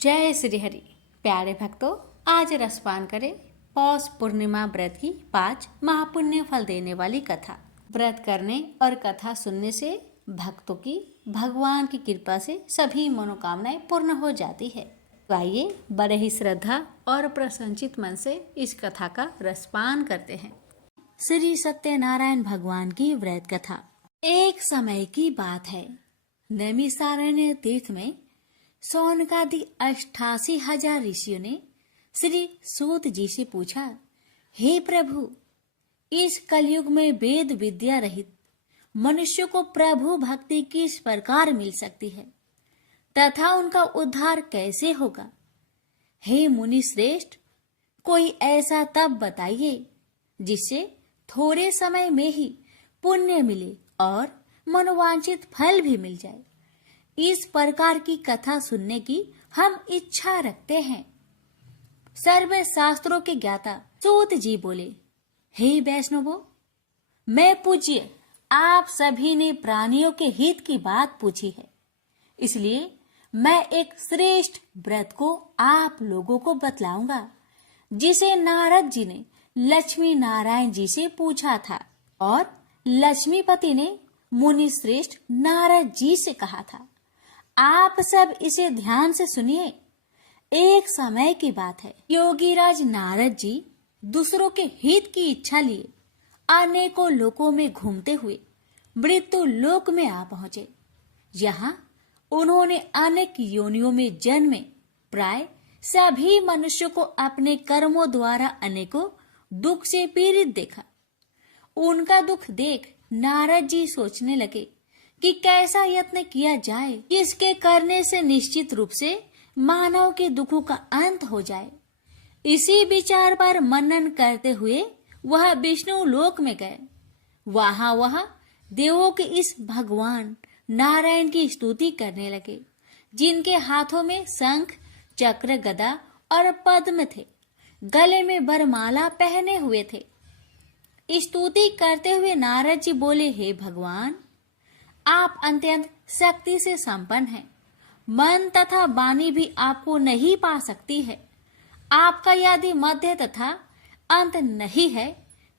जय श्री हरि। प्यारे भक्तों, आज रसपान करें पौष पूर्णिमा व्रत की 5 महापुण्य फल देने वाली कथा। व्रत करने और कथा सुनने से भक्तों की भगवान की कृपा से सभी मनोकामनाएं पूर्ण हो जाती है। तो आइए बड़े ही श्रद्धा और प्रसन्नचित मन से इस कथा का रसपान करते हैं। श्री सत्यनारायण भगवान की व्रत कथा। एक समय की बात है, नैमिषारण्य तीर्थ में सौनकादि 88,000 ऋषियों ने श्री सूत जी से पूछा, हे प्रभु, इस कलयुग में वेद विद्या रहित मनुष्य को प्रभु भक्ति किस प्रकार मिल सकती है तथा उनका उद्धार कैसे होगा? हे मुनि श्रेष्ठ, कोई ऐसा तप बताइए जिससे थोड़े समय में ही पुण्य मिले और मनोवांछित फल भी मिल जाए। इस प्रकार की कथा सुनने की हम इच्छा रखते हैं। सर्व शास्त्रों के ज्ञाता सूत जी बोले, हे वैष्णवों, मैं पूज्य आप सभी ने प्राणियों के हित की बात पूछी है, इसलिए मैं एक श्रेष्ठ व्रत को आप लोगों को बतलाऊंगा जिसे नारद जी ने लक्ष्मी नारायण जी से पूछा था और लक्ष्मीपति ने मुनि श्रेष्ठ नारद जी से कहा था। आप सब इसे ध्यान से सुनिए। एक समय की बात है, योगीराज नारद जी दूसरों के हित की इच्छा लिए अनेकों लोकों में घूमते हुए मृत्यु लोक में आ पहुंचे। यहाँ उन्होंने अनेक योनियों में जन्मे प्राय सभी मनुष्यों को अपने कर्मों द्वारा अनेकों दुख से पीड़ित देखा। उनका दुख देख नारद जी सोचने लगे कि कैसा यत्न किया जाए इसके करने से निश्चित रूप से मानव के दुखों का अंत हो जाए। इसी विचार पर मनन करते हुए वह विष्णु लोक में गए। वह देवों के इस भगवान नारायण की स्तुति करने लगे, जिनके हाथों में शंख, चक्र, गदा और पद्म थे, गले में वरमाला पहने हुए थे। स्तुति करते हुए नारद जी बोले, हे भगवान, आप अत्यंत शक्ति से संपन्न हैं। मन तथा वाणी भी आपको नहीं पा सकती है। आपका यदि मध्य तथा अंत नहीं है,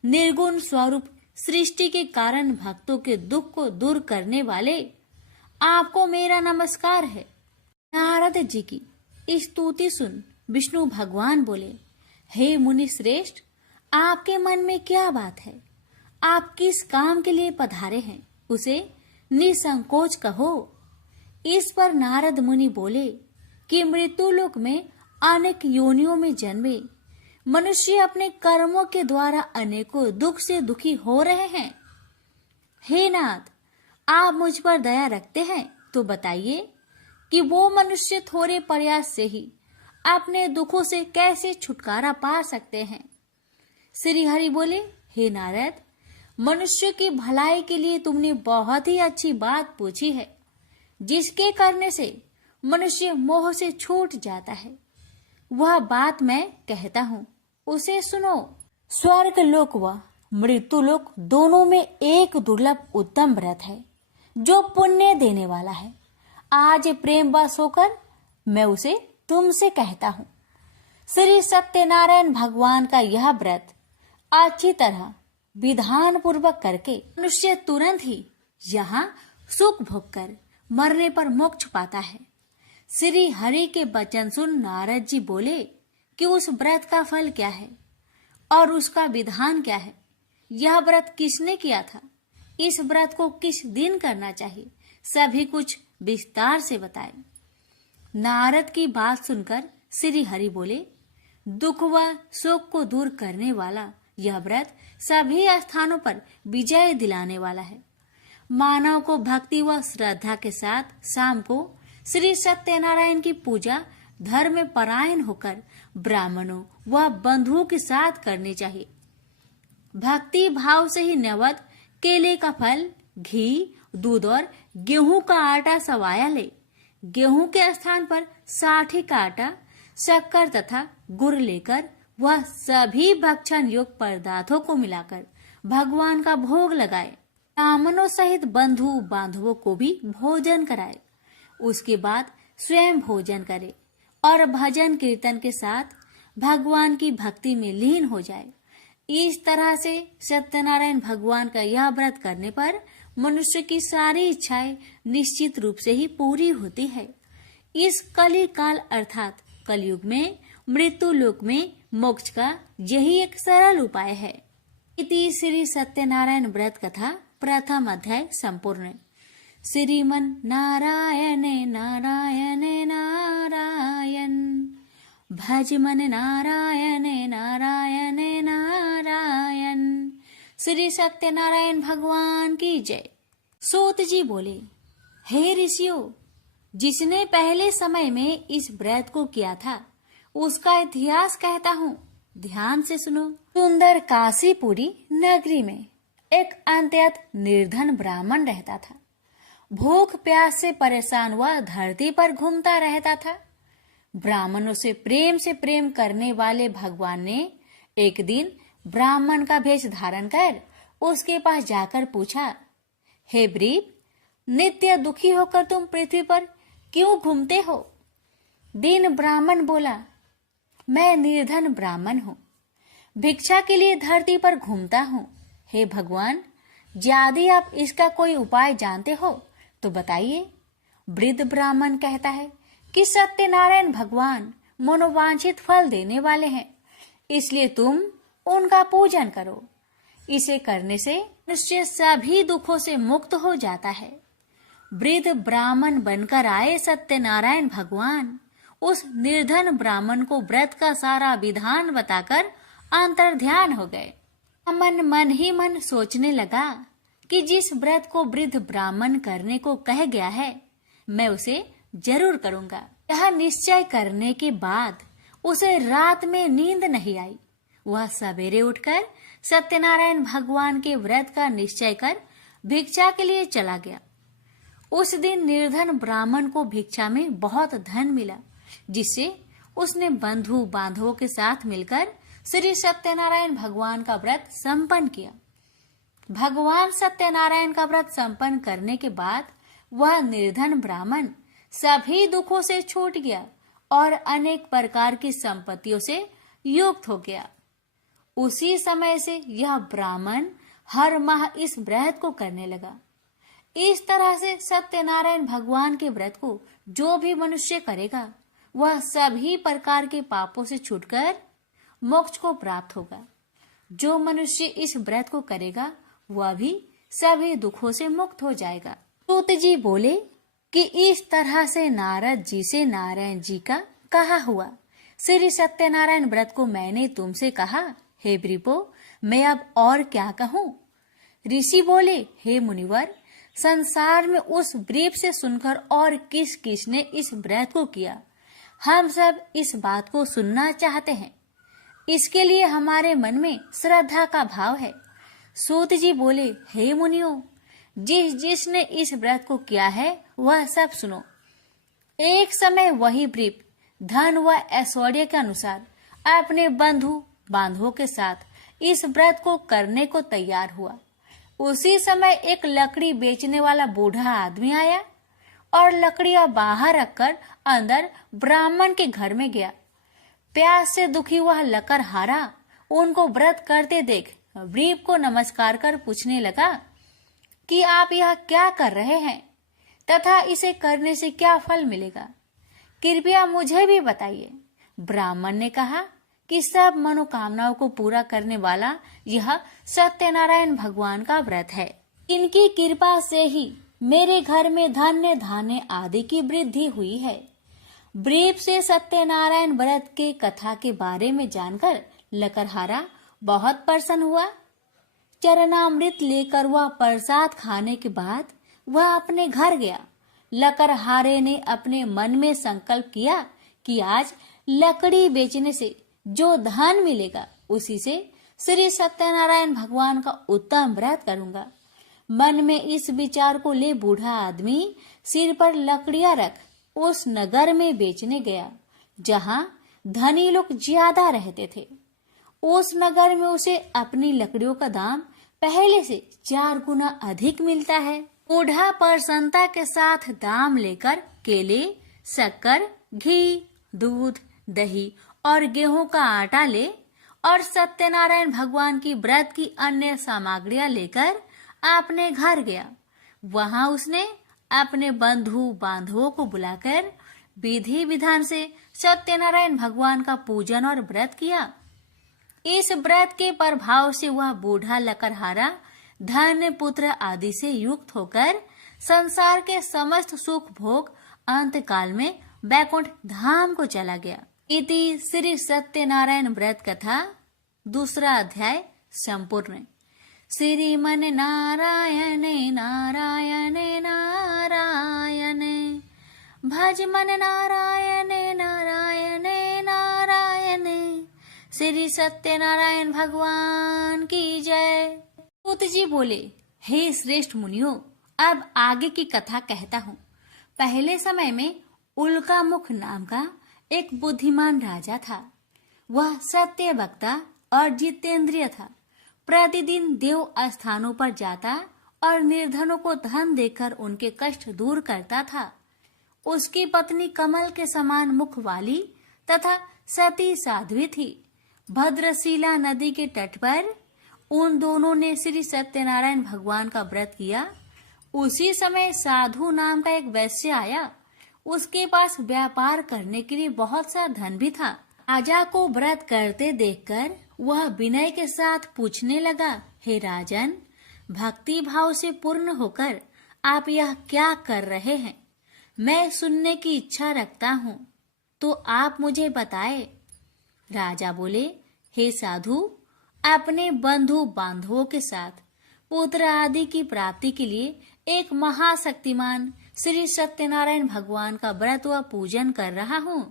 निर्गुण स्वरूप सृष्टि के कारण भक्तों के दुख को दूर करने वाले, आपको मेरा नमस्कार है। नारद जी की स्तुति सुन विष्णु भगवान बोले, हे मुनि श्रेष्ठ, आपके मन में क्या बात है? आप किस काम के लिए पधारे हैं, उसे निसंकोच कहो। इस पर नारद मुनि बोले कि मृत्युलोक में अनेक योनियों में जन्मे मनुष्य अपने कर्मों के द्वारा अनेकों दुख से दुखी हो रहे हैं। हे नाथ, आप मुझ पर दया रखते हैं तो बताइए कि वो मनुष्य थोड़े प्रयास से ही अपने दुखों से कैसे छुटकारा पा सकते हैं। श्री हरि बोले, हे नारद, मनुष्य की भलाई के लिए तुमने बहुत ही अच्छी बात पूछी है, जिसके करने से मनुष्य मोह से छूट जाता है। वह बात मैं कहता हूँ, उसे सुनो। स्वर्ग लोक व मृत्यु लोक दोनों में एक दुर्लभ उत्तम व्रत है जो पुण्य देने वाला है। आज प्रेम वश होकर मैं उसे तुमसे कहता हूँ। श्री सत्यनारायण भगवान का यह व्रत अच्छी तरह विधान पूर्वक करके मनुष्य तुरंत ही यहाँ सुख भोग कर मरने पर मोक्ष पाता है। श्री हरि के वचन सुन नारद जी बोले कि उस व्रत का फल क्या है और उसका विधान क्या है। यह व्रत किसने किया था, इस व्रत को किस दिन करना चाहिए, सभी कुछ विस्तार से बताए। नारद की बात सुनकर श्री हरि बोले, दुख व शोक को दूर करने वाला यह व्रत सभी स्थानों पर विजय दिलाने वाला है। मानव को भक्ति व श्रद्धा के साथ शाम को श्री सत्यनारायण की पूजा धर्म परायण होकर ब्राह्मणों व बंधुओं के साथ करनी चाहिए। भक्ति भाव से ही नैवेद्य केले का फल, घी, दूध और गेहूं का आटा सवाया ले। गेहूं के स्थान पर साठी का आटा, शक्कर तथा गुड़ लेकर वह सभी भक्षण योग्य पदार्थों को मिलाकर भगवान का भोग लगाए। ब्राह्मणों सहित बंधु बांधवों को भी भोजन कराए। उसके बाद स्वयं भोजन करे और भजन कीर्तन के साथ भगवान की भक्ति में लीन हो जाए। इस तरह से सत्यनारायण भगवान का यह व्रत करने पर मनुष्य की सारी इच्छाएं निश्चित रूप से ही पूरी होती है। इस कली काल अर्थात कलयुग में मृत्यु लोक में मोक्ष का यही एक सरल उपाय है। इति श्री सत्यनारायण व्रत कथा प्रथम अध्याय संपूर्ण। श्रीमन नारायणे नारायणे नारायण भज मन नारायणे नारायणे नारायण। श्री सत्यनारायण भगवान की जय। सूत जी बोले, हे ऋषियों, जिसने पहले समय में इस व्रत को किया था उसका इतिहास कहता हूँ, ध्यान से सुनो। सुंदर काशीपुरी नगरी में एक अत्यंत निर्धन ब्राह्मण रहता था। भूख प्यास से परेशान हुआ धरती पर घूमता रहता था। ब्राह्मणों से प्रेम करने वाले भगवान ने एक दिन ब्राह्मण का भेष धारण कर उसके पास जाकर पूछा, हे ब्रीप, नित्य दुखी होकर तुम पृथ्वी पर क्यों घूमते हो? दीन ब्राह्मण बोला, मैं निर्धन ब्राह्मण हूँ, भिक्षा के लिए धरती पर घूमता हूँ। हे भगवान, यदि आप इसका कोई उपाय जानते हो तो बताइए। वृद्ध ब्राह्मण कहता है कि सत्यनारायण भगवान मनोवांछित फल देने वाले हैं, इसलिए तुम उनका पूजन करो। इसे करने से मनुष्य सभी दुखों से मुक्त हो जाता है। वृद्ध ब्राह्मण बनकर आए सत्यनारायण भगवान उस निर्धन ब्राह्मण को व्रत का सारा विधान बताकर अंतर्ध्यान हो गए। मन ही मन सोचने लगा कि जिस व्रत को वृद्ध ब्राह्मण करने को कह गया है मैं उसे जरूर करूंगा। यह निश्चय करने के बाद उसे रात में नींद नहीं आई। वह सवेरे उठकर सत्यनारायण भगवान के व्रत का निश्चय कर भिक्षा के लिए चला गया। उस दिन निर्धन ब्राह्मण को भिक्षा में बहुत धन मिला, जिससे उसने बंधु बांधवों के साथ मिलकर श्री सत्यनारायण भगवान का व्रत संपन्न किया। भगवान सत्यनारायण का व्रत संपन्न करने के बाद वह निर्धन ब्राह्मण सभी दुखों से छूट गया और अनेक प्रकार की संपत्तियों से युक्त हो गया। उसी समय से यह ब्राह्मण हर माह इस व्रत को करने लगा। इस तरह से सत्यनारायण भगवान के व्रत को जो भी मनुष्य करेगा वह सभी प्रकार के पापों से छूटकर मोक्ष को प्राप्त होगा। जो मनुष्य इस व्रत को करेगा वह भी सभी दुखों से मुक्त हो जाएगा। सूत जी बोले कि इस तरह से नारद जी से नारायण जी का कहा हुआ श्री सत्यनारायण व्रत को मैंने तुमसे कहा, हे ब्रीपो, मैं अब और क्या कहूँ? ऋषि बोले, हे मुनिवर, संसार में उस ब्रीप से सुनकर और किस किस ने इस व्रत को किया, हम सब इस बात को सुनना चाहते हैं। इसके लिए हमारे मन में श्रद्धा का भाव है। सूत जी बोले, हे मुनियों, जिसने इस व्रत को किया है वह सब सुनो। एक समय वही ब्रीप धन व ऐश्वर्य के अनुसार अपने बंधु बांधवों के साथ इस व्रत को करने को तैयार हुआ। उसी समय एक लकड़ी बेचने वाला बूढ़ा आदमी आया और लकड़ियां बाहर रखकर अंदर ब्राह्मण के घर में गया। प्यास से दुखी वह लकड़हारा उनको व्रत करते देख ब्रीप को नमस्कार कर पूछने लगा कि आप यह क्या कर रहे हैं तथा इसे करने से क्या फल मिलेगा, कृपया मुझे भी बताइए। ब्राह्मण ने कहा कि सब मनोकामनाओं को पूरा करने वाला यह सत्यनारायण भगवान का व्रत है। इनकी कृपा से ही मेरे घर में धन्य धान्य आदि की वृद्धि हुई है। ब्रीप से सत्यनारायण व्रत के कथा के बारे में जानकर लकड़हारा बहुत प्रसन्न हुआ। चरणामृत लेकर वह प्रसाद खाने के बाद वह अपने घर गया। लकड़हारे ने अपने मन में संकल्प किया कि आज लकड़ी बेचने से जो धन मिलेगा उसी से श्री सत्यनारायण भगवान का उत्तम व्रत करूंगा। मन में इस विचार को ले बूढ़ा आदमी सिर पर लकड़ियां रख उस नगर में बेचने गया जहां धनी लोग ज्यादा रहते थे। उस नगर में उसे अपनी लकड़ियों का दाम पहले से 4 गुना अधिक मिलता है। बूढ़ा प्रसन्नता के साथ दाम लेकर केले, शक्कर, घी दूध, दही और गेहूं का आटा ले और सत्यनारायण भगवान की व्रत की अन्य सामग्रियां लेकर अपने घर गया। वहां उसने अपने बंधु बांधवों को बुलाकर विधि विधान से सत्यनारायण भगवान का पूजन और व्रत किया। इस व्रत के प्रभाव से वह बूढ़ा लकड़हारा धन, पुत्र आदि से युक्त होकर संसार के समस्त सुख भोग अंत काल में बैकुंठ धाम को चला गया। इति श्री सत्यनारायण व्रत कथा दूसरा अध्याय संपूर्ण। श्रीमन नारायण नारायण नारायण भज मन नारायण नारायण नारायण। श्री सत्यनारायण भगवान की जय। सूत जी बोले, हे श्रेष्ठ मुनियों, अब आगे की कथा कहता हूँ। पहले समय में उल्कामुख नाम का एक बुद्धिमान राजा था। वह सत्य वक्ता और जितेंद्रिय था। प्रतिदिन देव स्थानों पर जाता और निर्धनों को धन देकर उनके कष्ट दूर करता था। उसकी पत्नी कमल के समान मुख वाली तथा सती साध्वी थी। भद्रशिला नदी के तट पर उन दोनों ने श्री सत्यनारायण भगवान का व्रत किया। उसी समय साधु नाम का एक वैश्य आया। उसके पास व्यापार करने के लिए बहुत सा धन भी था। राजा को व्रत करते देखकर वह विनय के साथ पूछने लगा, हे राजन, भक्ति भाव से पूर्ण होकर आप यह क्या कर रहे हैं? मैं सुनने की इच्छा रखता हूँ, तो आप मुझे बताए। राजा बोले, हे साधु, अपने बंधु बांधवों के साथ पुत्र आदि की प्राप्ति के लिए एक महाशक्तिमान श्री सत्यनारायण भगवान का व्रत व पूजन कर रहा हूँ।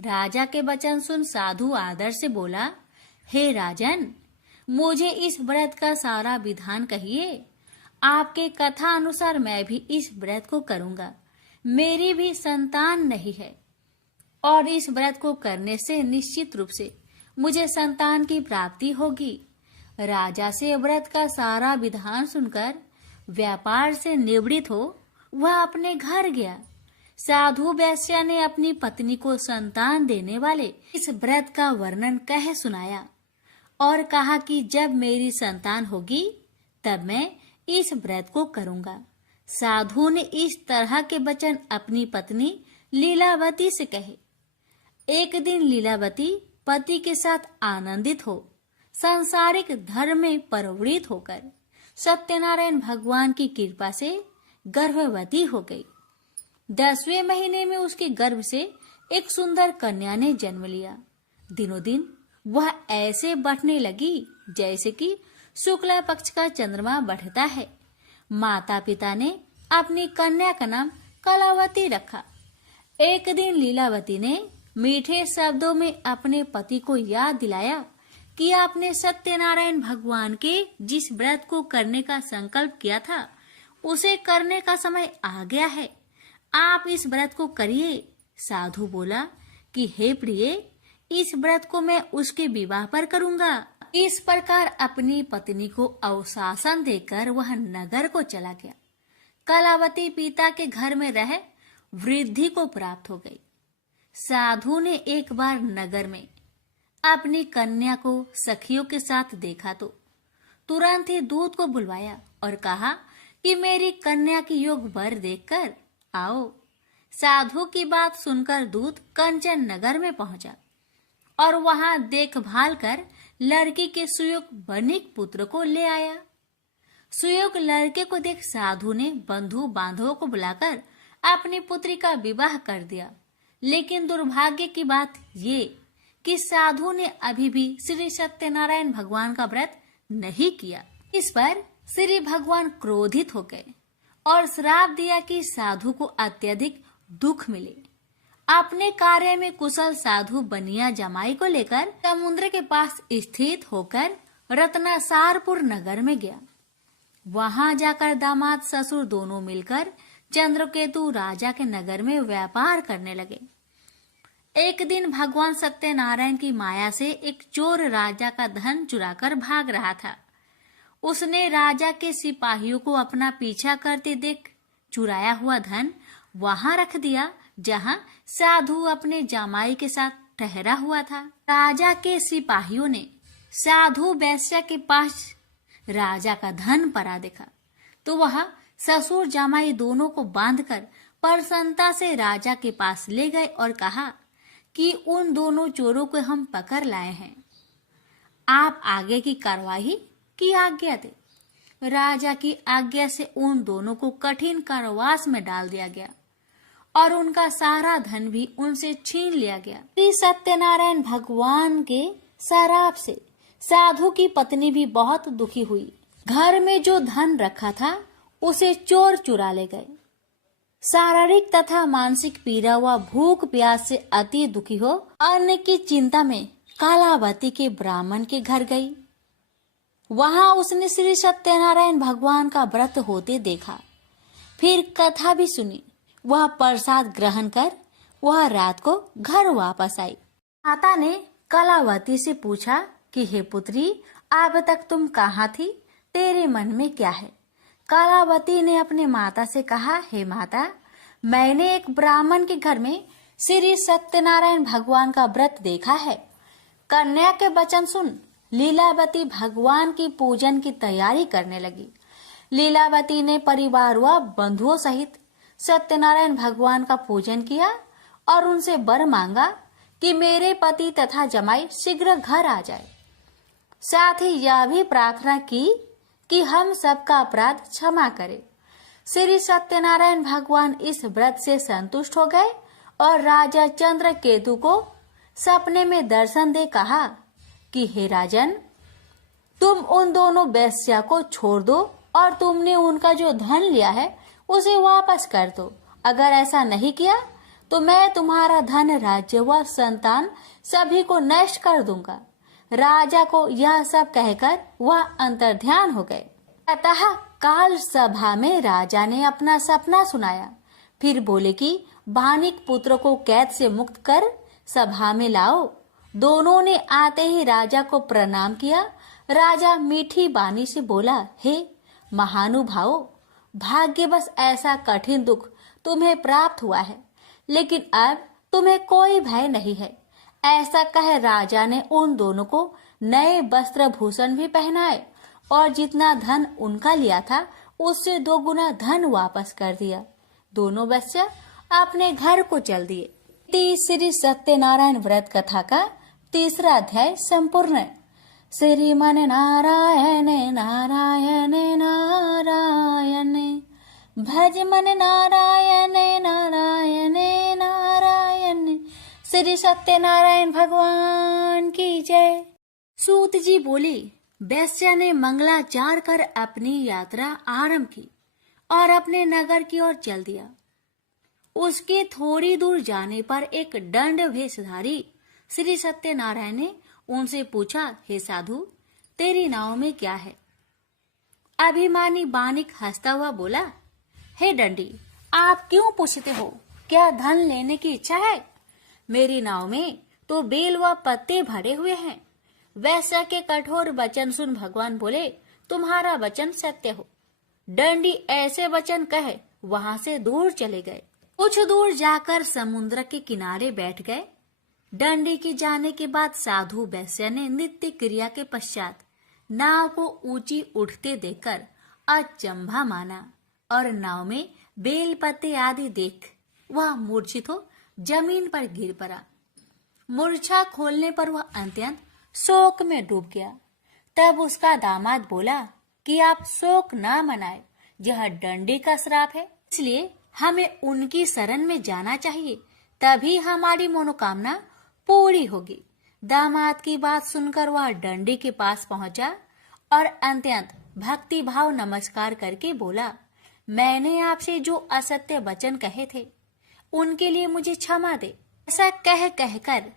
राजा के वचन सुन साधु आदर से बोला, हे राजन, मुझे इस व्रत का सारा विधान कहिए। आपके कथा अनुसार मैं भी इस व्रत को करूँगा। मेरी भी संतान नहीं है और इस व्रत को करने से निश्चित रूप से मुझे संतान की प्राप्ति होगी। राजा से व्रत का सारा विधान सुनकर व्यापार से निवृत्त हो वह अपने घर गया। साधु वैश्य ने अपनी पत्नी को संतान देने वाले इस व्रत का वर्णन कह सुनाया और कहा कि जब मेरी संतान होगी तब मैं इस व्रत को करूंगा। साधु ने इस तरह के वचन अपनी पत्नी लीलावती से कहे। एक दिन लीलावती पति के साथ आनंदित हो सांसारिक धर्म में प्रवृत्त होकर सत्यनारायण भगवान की कृपा से गर्भवती हो गई। 10वें महीने में उसके गर्भ से एक सुंदर कन्या ने जन्म लिया। दिनों दिन वह ऐसे बढ़ने लगी जैसे कि शुक्ला पक्ष का चंद्रमा बढ़ता है। माता पिता ने अपनी कन्या का नाम कलावती रखा। एक दिन लीलावती ने मीठे शब्दों में अपने पति को याद दिलाया कि आपने सत्यनारायण भगवान के जिस व्रत को करने का संकल्प किया था उसे करने का समय आ गया है। आप इस व्रत को करिए। साधु बोला कि हे प्रिय, इस व्रत को मैं उसके विवाह पर करूंगा। इस प्रकार अपनी पत्नी को अवशासन देकर वह नगर को चला गया। कलावती पिता के घर में रह वृद्धि को प्राप्त हो गई। साधु ने एक बार नगर में अपनी कन्या को सखियों के साथ देखा तो तुरंत ही दूत को बुलवाया और कहा कि मेरी कन्या की योग वर देखकर आओ। साधु की बात सुनकर दूत कंचन नगर में पहुंचा और वहां देखभाल कर लड़की के सुयोग बनिक पुत्र को ले आया। सुयोग लड़के को देख साधु ने बंधु बांधवों को बुलाकर अपनी पुत्री का विवाह कर दिया। लेकिन दुर्भाग्य की बात ये कि साधु ने अभी भी श्री सत्यनारायण भगवान का व्रत नहीं किया। इस पर श्री भगवान क्रोधित हो गए और श्राप दिया कि साधु को अत्यधिक दुख मिले। अपने कार्य में कुशल साधु बनिया जमाई को लेकर समुद्र के पास स्थित होकर रत्नासारपुर नगर में गया। वहां जाकर दामाद ससुर दोनों मिलकर चंद्रकेतु राजा के नगर में व्यापार करने लगे। एक दिन भगवान सत्यनारायण की माया से एक चोर राजा का धन चुराकर भाग रहा था। उसने राजा के सिपाहियों को अपना पीछा करते देख चुराया हुआ धन वहां रख दिया जहाँ साधु अपने जमाई के साथ ठहरा हुआ था। राजा के सिपाहियों ने साधु वैश्य के पास राजा का धन पड़ा देखा तो वह ससुर जमाई दोनों को बांधकर प्रसन्नता से राजा के पास ले गए और कहा कि उन दोनों चोरों को हम पकड़ लाए हैं, आप आगे की कार्यवाही की आज्ञा दे। राजा की आज्ञा से उन दोनों को कठिन कारावास में डाल दिया गया और उनका सारा धन भी उनसे छीन लिया गया। श्री सत्यनारायण भगवान के शराप से साधु की पत्नी भी बहुत दुखी हुई। घर में जो धन रखा था उसे चोर चुरा ले गए। शारीरिक तथा मानसिक पीड़ा व भूख प्यास से अति दुखी हो अन्न की चिंता में कालावती के ब्राह्मण के घर गई। वहां उसने श्री सत्यनारायण भगवान का व्रत होते देखा, फिर कथा भी सुनी। वह प्रसाद ग्रहण कर वह रात को घर वापस आई। माता ने कलावती से पूछा कि हे पुत्री, अब तक तुम कहाँ थी, तेरे मन में क्या है? कलावती ने अपने माता से कहा, हे माता, मैंने एक ब्राह्मण के घर में श्री सत्यनारायण भगवान का व्रत देखा है। कन्या के वचन सुन लीलावती भगवान की पूजन की तैयारी करने लगी। लीलावती ने परिवार व बंधुओं सहित सत्यनारायण भगवान का पूजन किया और उनसे वर मांगा कि मेरे पति तथा जमाई शीघ्र घर आ जाए। साथ ही यह भी प्रार्थना की कि हम सबका अपराध क्षमा करे। श्री सत्यनारायण भगवान इस व्रत से संतुष्ट हो गए और राजा चंद्रकेतु को सपने में दर्शन दे कहा कि हे राजन, तुम उन दोनों वेश्या को छोड़ दो और तुमने उनका जो धन लिया है उसे वापस कर दो। अगर ऐसा नहीं किया तो मैं तुम्हारा धन, राज्य व संतान सभी को नष्ट कर दूंगा। राजा को यह सब कहकर वह अंतर्ध्यान हो गए। अतः काल सभा में राजा ने अपना सपना सुनाया। फिर बोले कि बानिक पुत्र को कैद से मुक्त कर सभा में लाओ। दोनों ने आते ही राजा को प्रणाम किया। राजा मीठी बानी से बोला, हे महानुभावों, भाग्यवश ऐसा कठिन दुख तुम्हें प्राप्त हुआ है, लेकिन अब तुम्हें कोई भय नहीं है। ऐसा कह राजा ने उन दोनों को नए वस्त्र भूषण भी पहनाए और जितना धन उनका लिया था उससे 2 गुना धन वापस कर दिया। दोनों वेश्या अपने घर को चल दिए। श्री सत्यनारायण व्रत कथा का 3रा अध्याय संपूर्ण। श्रीमन नारायण नारायण नारायण, भज मन नारायण नारायण नारायण। श्री सत्यनारायण भगवान की जय। सूत जी बोले, वैश्या ने मंगलाचार कर अपनी यात्रा आरंभ की और अपने नगर की ओर चल दिया। उसके थोड़ी दूर जाने पर एक दंड वेशधारी श्री सत्यनारायण ने उनसे पूछा, हे साधु, तेरी नाव में क्या है? अभिमानी बानिक हंसता हुआ बोला, हे दंडी, आप क्यों पूछते हो? क्या धन लेने की इच्छा है? मेरी नाव में तो बेल व पत्ते भरे हुए हैं। वैश्या के कठोर वचन सुन भगवान बोले, तुम्हारा वचन सत्य हो। दंडी ऐसे वचन कहे वहां से दूर चले गए। कुछ दूर जाकर समुद्र के किनारे बैठ गए। दंडी के जाने के बाद साधु वैश्या ने नित्य क्रिया के पश्चात नाव को ऊंची उठते देखकर अचंभा माना और नाव में बेल पत्ते आदि देख वह मूर्छित हो जमीन पर गिर पड़ा। मूर्छा खोलने पर वह अत्यंत शोक में डूब गया। तब उसका दामाद बोला कि आप शोक न मनाए, यह दंडी का श्राप है, इसलिए हमें उनकी शरण में जाना चाहिए, तभी हमारी मनोकामना पूरी होगी। दामाद की बात सुनकर वह दंडी के पास पहुंचा और अत्यंत भक्ति भाव नमस्कार करके बोला, मैंने आपसे जो असत्य वचन कहे थे उनके लिए मुझे क्षमा दे। ऐसा कहकर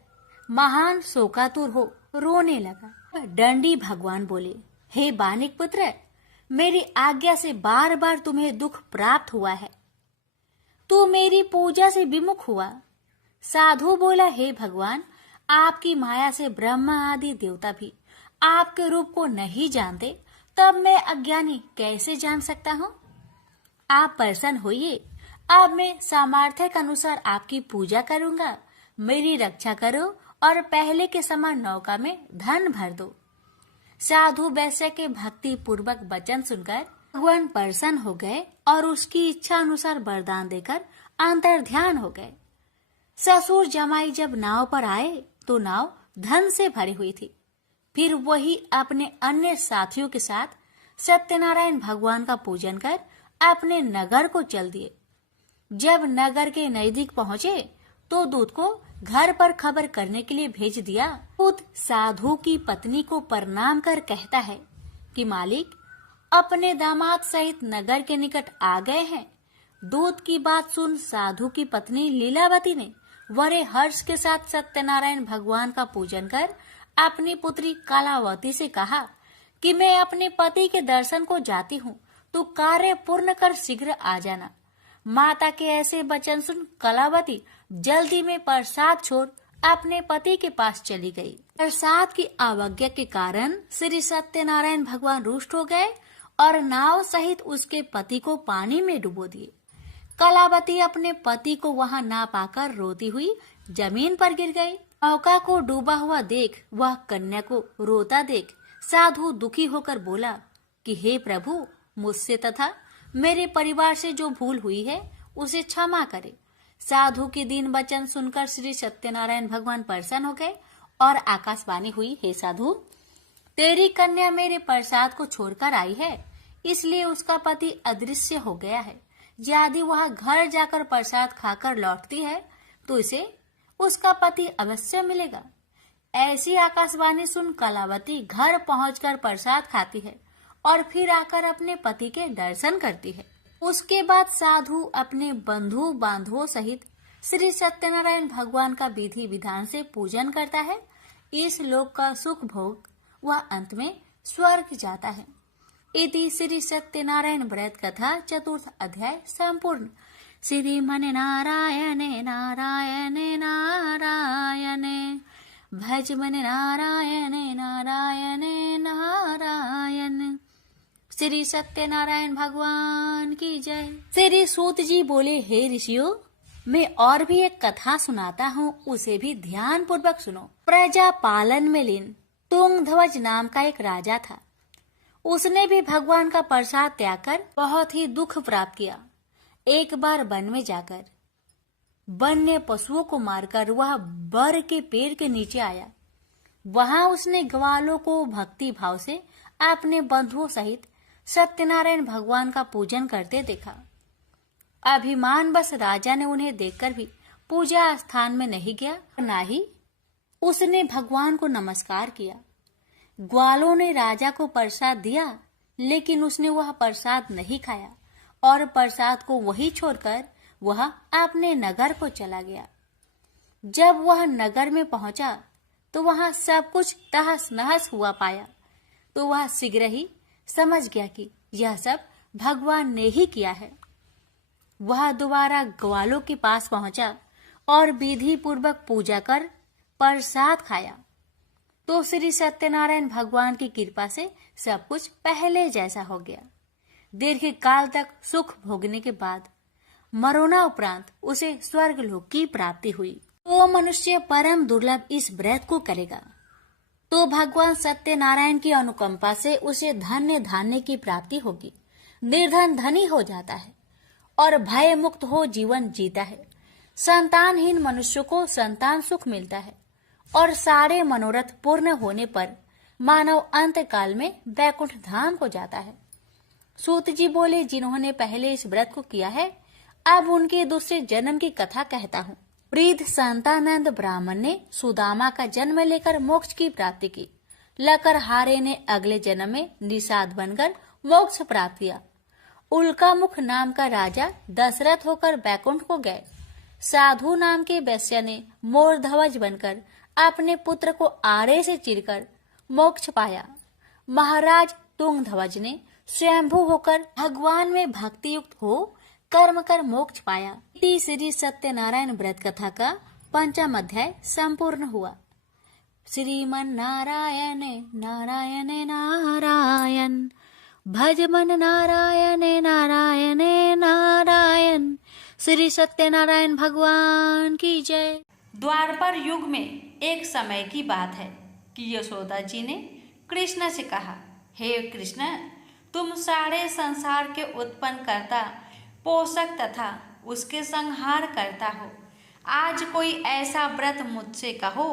महान शोकातुर हो रोने लगा। दंडी भगवान बोले, हे बानिक पुत्र, मेरी आज्ञा से बार बार तुम्हें दुख प्राप्त हुआ है, तू मेरी पूजा से विमुख हुआ। साधु बोला, हे भगवान, आपकी माया से ब्रह्मा आदि देवता भी आपके रूप को नहीं जानते, तब मैं अज्ञानी कैसे जान सकता हूँ? आप प्रसन्न होइए, अब मैं सामर्थ्य के अनुसार आपकी पूजा करूंगा, मेरी रक्षा करो और पहले के समान नौका में धन भर दो। साधु वैश्य के भक्ति पूर्वक वचन सुनकर भगवान प्रसन्न हो गए और उसकी इच्छा अनुसार वरदान देकर अंतर ध्यान हो गए। ससुर जमाई जब नाव पर आए तो नाव धन से भरी हुई थी। फिर वही अपने अन्य साथियों के साथ सत्यनारायण भगवान का पूजन कर अपने नगर को चल दिए। जब नगर के नजदीक पहुंचे तो दूत को घर पर खबर करने के लिए भेज दिया। दूत साधु की पत्नी को प्रणाम कर कहता है कि मालिक अपने दामाद सहित नगर के निकट आ गए हैं। दूत की बात सुन साधु की पत्नी लीलावती ने बड़े हर्ष के साथ सत्यनारायण भगवान का पूजन कर अपनी पुत्री कलावती से कहा कि मैं अपने पति के दर्शन को जाती हूँ, तो कार्य पूर्ण कर शीघ्र आ जाना। माता के ऐसे वचन सुन कलावती जल्दी में प्रसाद छोड़ अपने पति के पास चली गई। प्रसाद की अवज्ञा के कारण श्री सत्यनारायण भगवान रुष्ट हो गए और नाव सहित उसके पति को पानी में डुबो दिए। कलावती अपने पति को वहां ना पाकर रोती हुई जमीन पर गिर गई। नौका को डूबा हुआ देख वह कन्या को रोता देख साधु दुखी होकर बोला कि हे प्रभु, मुझसे तथा मेरे परिवार से जो भूल हुई है उसे क्षमा करे। साधु के दीन वचन सुनकर श्री सत्यनारायण भगवान प्रसन्न हो गए और आकाशवाणी हुई, हे साधु, तेरी कन्या मेरे प्रसाद को छोड़कर आई है, इसलिए उसका पति अदृश्य हो गया है। यदि वह घर जाकर प्रसाद खाकर लौटती है तो इसे उसका पति अवश्य मिलेगा। ऐसी आकाशवाणी सुन कलावती घर पहुंचकर प्रसाद खाती है और फिर आकर अपने पति के दर्शन करती है। उसके बाद साधु अपने बंधु बांधवों सहित श्री सत्यनारायण भगवान का विधि विधान से पूजन करता है। इस लोक का सुख भोग वह अंत में स्वर्ग जाता है। इति श्री सत्यनारायण व्रत कथा चतुर्थ अध्याय संपूर्ण। श्रीमन नारायणे नारायणे नारायणे भज मन नारायणे नारायणे नारायण। श्री सत्यनारायण भगवान की जय। श्री सूत जी बोले, हे ऋषियों, मैं और भी एक कथा सुनाता हूँ, उसे भी ध्यान पूर्वक सुनो। प्रजा पालन में लीन तुंगध्वज नाम का एक राजा था। उसने भी भगवान का प्रसाद त्याग कर बहुत ही दुख प्राप्त किया। एक बार वन में जाकर वन्य पशुओं को मारकर वह बर के पेड़ के नीचे आया। वहां उसने ग्वालों को भक्ति भाव से अपने बंधुओं सहित सत्यनारायण भगवान का पूजन करते देखा। अभिमान बस राजा ने उन्हें देखकर भी पूजा स्थान में नहीं गया, ना ही उसने भगवान को नमस्कार किया। ग्वालों ने राजा को प्रसाद दिया, लेकिन उसने वह प्रसाद नहीं खाया और प्रसाद को वही छोड़कर वह अपने नगर को चला गया। जब वह नगर में पहुंचा तो वहां सब कुछ तहस नहस हुआ पाया, तो वह शीघ्र ही समझ गया कि यह सब भगवान ने ही किया है। वह दोबारा ग्वालों के पास पहुंचा और विधि पूर्वक पूजा कर प्रसाद खाया, तो श्री सत्यनारायण भगवान की कृपा से सब कुछ पहले जैसा हो गया। दीर्घ काल तक सुख भोगने के बाद मरोना उपरांत उसे स्वर्ग लोक की प्राप्ति हुई। तो मनुष्य परम दुर्लभ इस व्रत को करेगा तो भगवान सत्यनारायण की अनुकंपा से उसे धन्य धान्य की प्राप्ति होगी। निर्धन धनी हो जाता है और भय मुक्त हो जीवन जीता है। संतानहीन मनुष्य को संतान सुख मिलता है और सारे मनोरथ पूर्ण होने पर मानव अंत काल में वैकुंठ धाम को जाता है। सूत जी बोले, जिन्होंने पहले इस व्रत को किया है, अब उनके दूसरे जन्म की कथा कहता हूँ। वृद्ध संतानंद ब्राह्मण ने सुदामा का जन्म लेकर मोक्ष की प्राप्ति की। लकरहारे ने अगले जन्म में निषाद बनकर मोक्ष प्राप्त किया। उल्कामुख नाम का राजा दशरथ होकर बैकुंठ को गए। साधु नाम के वैश्य ने मोरध्वज बनकर अपने पुत्र को आरे से चीरकर मोक्ष पाया। महाराज तुंगध्वज ने स्वयंभू होकर भगवान में भक्ति युक्त हो कर्म कर मोक्ष पाया। श्री सत्यनारायण व्रत कथा का 5वां अध्याय संपूर्ण हुआ। श्रीमन नारायण नारायण नारायण भज मन नारायण नारायण नारायण श्री सत्यनारायण भगवान की जय। द्वापर युग में एक समय की बात है कि यशोदा जी ने कृष्ण से कहा, हे कृष्ण, तुम सारे संसार के उत्पन्न करता, पोषक तथा उसके संहार करता हो। आज कोई ऐसा व्रत मुझसे कहो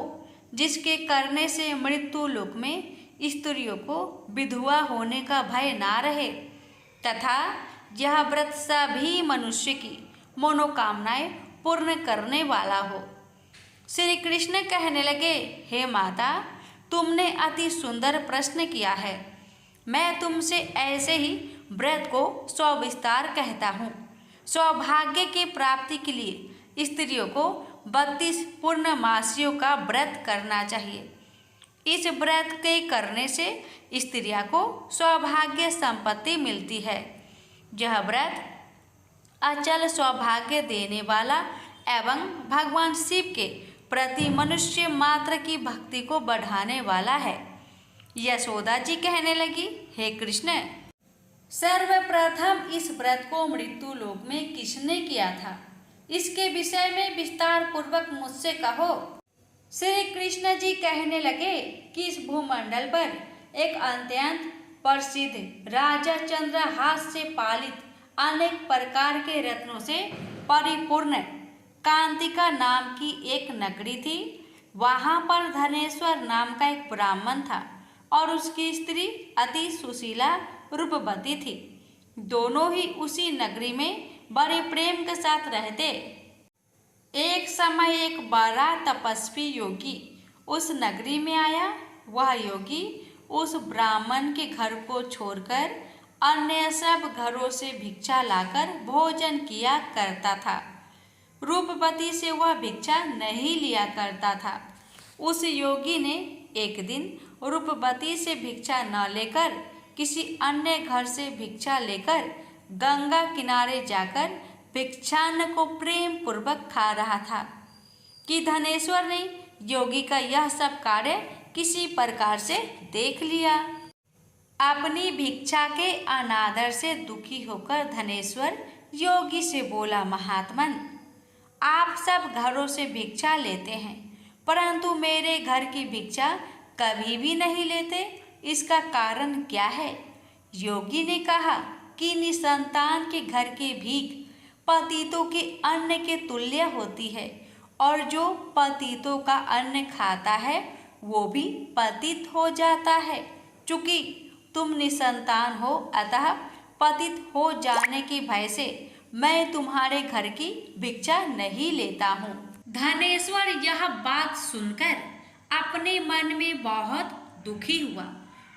जिसके करने से मृत्यु लोक में स्त्रियों को विधवा होने का भय ना रहे तथा यह व्रत सभी मनुष्य की मनोकामनाएं पूर्ण करने वाला हो। श्री कृष्ण कहने लगे, हे माता, तुमने अति सुंदर प्रश्न किया है। मैं तुमसे ऐसे ही व्रत को सविस्तार कहता हूँ। सौभाग्य की प्राप्ति के लिए स्त्रियों को 32 पूर्णमासियों का व्रत करना चाहिए। इस व्रत के करने से स्त्रियों को सौभाग्य संपत्ति मिलती है। यह व्रत अचल सौभाग्य देने वाला एवं भगवान शिव के प्रति मनुष्य मात्र की भक्ति को बढ़ाने वाला है। यशोदा जी कहने लगी, हे कृष्ण, सर्वप्रथम इस व्रत को मृत्यु लोक में किसने किया था, इसके विषय में विस्तार पूर्वक मुझसे कहो। श्री कृष्ण जी कहने लगे कि इस भूमंडल पर एक अत्यंत प्रसिद्ध राजा चंद्रहास से पालित अनेक प्रकार के रत्नों से परिपूर्ण कांतिका नाम की एक नगरी थी। वहां पर धनेश्वर नाम का एक ब्राह्मण था और उसकी स्त्री अति सुशीला रूपवती थी। दोनों ही उसी नगरी में बड़े प्रेम के साथ रहते। एक समय एक बड़ा तपस्वी योगी उस नगरी में आया। वह योगी उस ब्राह्मण के घर को छोड़कर अन्य सब घरों से भिक्षा लाकर भोजन किया करता था। रूपवती से वह भिक्षा नहीं लिया करता था। उस योगी ने एक दिन रूपवती से भिक्षा न लेकर किसी अन्य घर से भिक्षा लेकर गंगा किनारे जाकर भिक्षान्न को प्रेम पूर्वक खा रहा था कि धनेश्वर ने योगी का यह सब कार्य किसी प्रकार से देख लिया। अपनी भिक्षा के अनादर से दुखी होकर धनेश्वर योगी से बोला, महात्मन, आप सब घरों से भिक्षा लेते हैं परंतु मेरे घर की भिक्षा कभी भी नहीं लेते, इसका कारण क्या है? योगी ने कहा कि निसंतान के घर की भीख पतितों के अन्न के तुल्य होती है और जो पतितों का अन्न खाता है वो भी पतित हो जाता है। चूंकि तुम निसंतान हो अतः पतित हो जाने के भय से मैं तुम्हारे घर की भिक्षा नहीं लेता हूँ। धनेश्वर यह बात सुनकर अपने मन में बहुत दुखी हुआ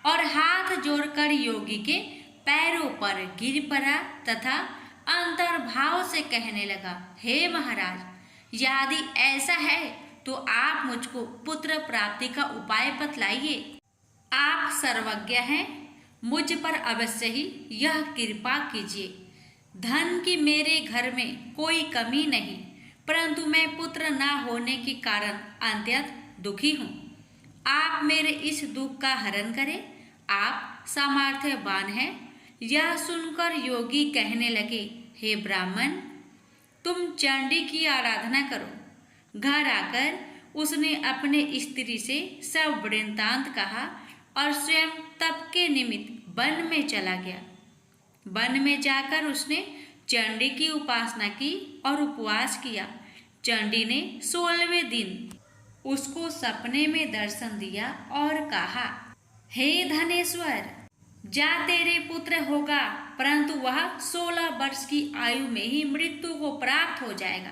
और हाथ जोड़कर योगी के पैरों पर गिर पड़ा तथा अंतर्भाव से कहने लगा, हे महाराज, यदि ऐसा है तो आप मुझको पुत्र प्राप्ति का उपाय बतलाइए। आप सर्वज्ञ हैं, मुझ पर अवश्य ही यह कृपा कीजिए। धन की मेरे घर में कोई कमी नहीं परंतु मैं पुत्र न होने के कारण अत्यंत दुखी हूँ। आप मेरे इस दुख का हरण करें, आप सामर्थ्यवान हैं। यह सुनकर योगी कहने लगे, हे ब्राह्मण, तुम चंडी की आराधना करो। घर आकर उसने अपने स्त्री से सब वृत्तांत कहा और स्वयं तप के निमित्त वन में चला गया। वन में जाकर उसने चंडी की उपासना की और उपवास किया। चंडी ने 16वें दिन उसको सपने में दर्शन दिया और कहा, हे धनेश्वर, जा तेरे पुत्र होगा परंतु वह 16 वर्ष की आयु में ही मृत्यु को प्राप्त हो जाएगा।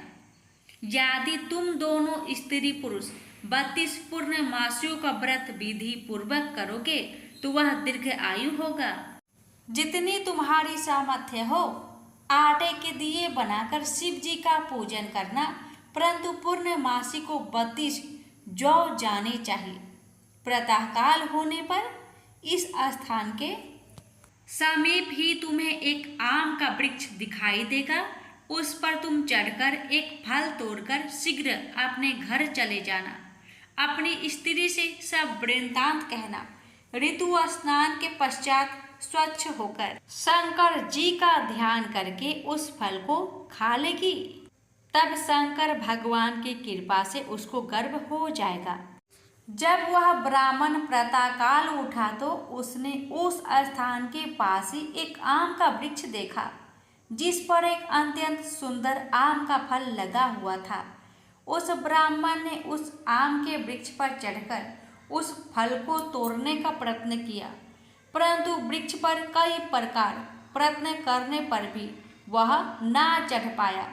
यदि तुम दोनों स्त्री पुरुष 32 पूर्णमासियों का व्रत विधि पूर्वक करोगे तो वह दीर्घ आयु होगा। जितनी तुम्हारी सामर्थ्य हो आटे के दिए बनाकर शिव जी का पूजन करना, परंतु पूर्णमासी को 32 जौ जाने चाहिए। प्रातःकाल होने पर इस स्थान के समीप ही तुम्हें एक आम का वृक्ष दिखाई देगा। उस पर तुम चढ़कर एक फल तोड़कर शीघ्र अपने घर चले जाना। अपनी स्त्री से सब वृत्तांत कहना। ऋतु स्नान के पश्चात स्वच्छ होकर शंकर जी का ध्यान करके उस फल को खा लेगी, तब शंकर भगवान की कृपा से उसको गर्भ हो जाएगा। जब वह ब्राह्मण प्रातःकाल उठा तो उसने उस स्थान के पास ही एक आम का वृक्ष देखा, जिस पर एक अत्यंत सुंदर आम का फल लगा हुआ था। उस ब्राह्मण ने उस आम के वृक्ष पर चढ़कर उस फल को तोड़ने का प्रयत्न किया, परंतु वृक्ष पर कई प्रकार प्रयत्न करने पर भी वह ना चढ़ पाया।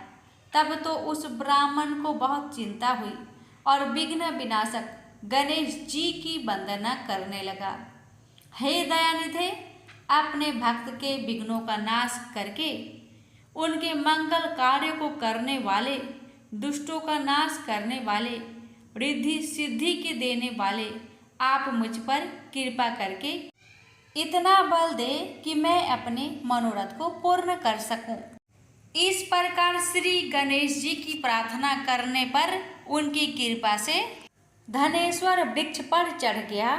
तब तो उस ब्राह्मण को बहुत चिंता हुई और विघ्न विनाशक गणेश जी की वंदना करने लगा। हे दयानिधे, अपने भक्त के विघ्नों का नाश करके उनके मंगल कार्य को करने वाले, दुष्टों का नाश करने वाले, रिद्धि सिद्धि के देने वाले, आप मुझ पर कृपा करके इतना बल दे कि मैं अपने मनोरथ को पूर्ण कर सकूं। इस प्रकार श्री गणेश जी की प्रार्थना करने पर उनकी कृपा से धनेश्वर वृक्ष पर चढ़ गया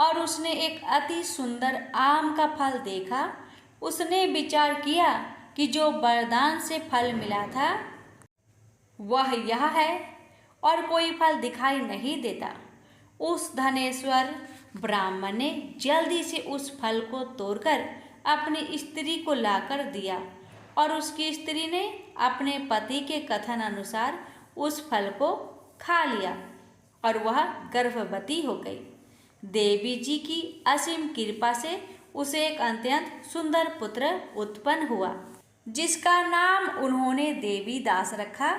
और उसने एक अति सुंदर आम का फल देखा। उसने विचार किया कि जो वरदान से फल मिला था वह यह है और कोई फल दिखाई नहीं देता। उस धनेश्वर ब्राह्मण ने जल्दी से उस फल को तोड़कर अपनी स्त्री को लाकर दिया और उसकी स्त्री ने अपने पति के कथन अनुसार उस फल को खा लिया और वह गर्भवती हो गई। देवी जी की असीम कृपा से उसे एक अत्यंत सुंदर पुत्र उत्पन्न हुआ, जिसका नाम उन्होंने देवी दास रखा।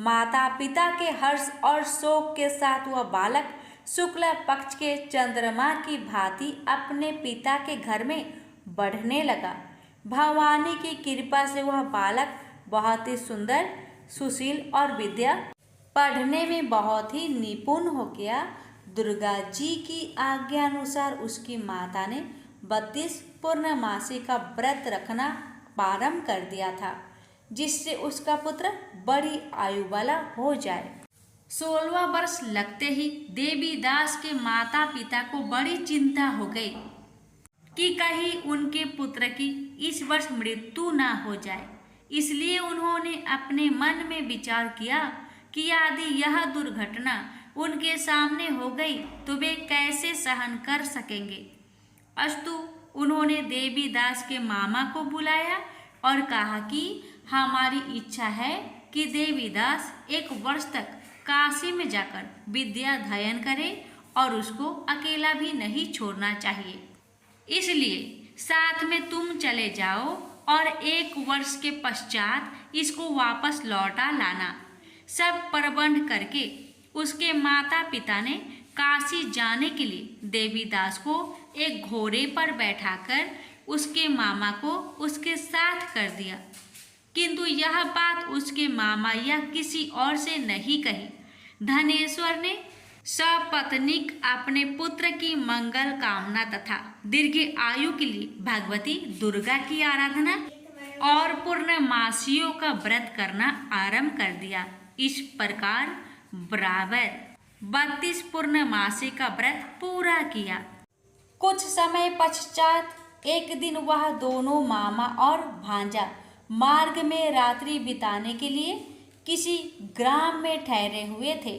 माता पिता के हर्ष और शोक के साथ वह बालक शुक्ल पक्ष के चंद्रमा की भांति अपने पिता के घर में बढ़ने लगा। भवानी की कृपा से वह बालक बहुत ही सुंदर, सुशील और विद्या पढ़ने में बहुत ही निपुण हो गया। दुर्गा जी की आज्ञा अनुसार उसकी माता ने 32 पूर्णमासी का व्रत रखना प्रारंभ कर दिया था, जिससे उसका पुत्र बड़ी आयु वाला हो जाए। 16वां वर्ष लगते ही देवी दास के माता पिता को बड़ी चिंता हो गई कि कहीं उनके पुत्र की इस वर्ष मृत्यु ना हो जाए। इसलिए उन्होंने अपने मन में विचार किया कि यदि यह दुर्घटना उनके सामने हो गई तो वे कैसे सहन कर सकेंगे। अस्तु उन्होंने देवी दास के मामा को बुलाया और कहा कि हमारी इच्छा है कि देवी दास 1 वर्ष तक काशी में जाकर विद्या अध्ययन करे और उसको अकेला भी नहीं छोड़ना चाहिए। इसलिए साथ में तुम चले जाओ और 1 वर्ष के पश्चात इसको वापस लौटा लाना। सब प्रबंध करके उसके माता पिता ने काशी जाने के लिए देवी दास को एक घोड़े पर बैठाकर उसके मामा को उसके साथ कर दिया, किंतु यह बात उसके मामा या किसी और से नहीं कही। धनेश्वर ने सपत्नीक अपने पुत्र की मंगल कामना तथा दीर्घ आयु के लिए भगवती दुर्गा की आराधना और पूर्णमासियों का व्रत करना आरंभ कर दिया। इस प्रकार बराबर 32 पूर्णमासी का व्रत पूरा किया। कुछ समय पश्चात एक दिन वह दोनों मामा और भांजा मार्ग में रात्रि बिताने के लिए किसी ग्राम में ठहरे हुए थे।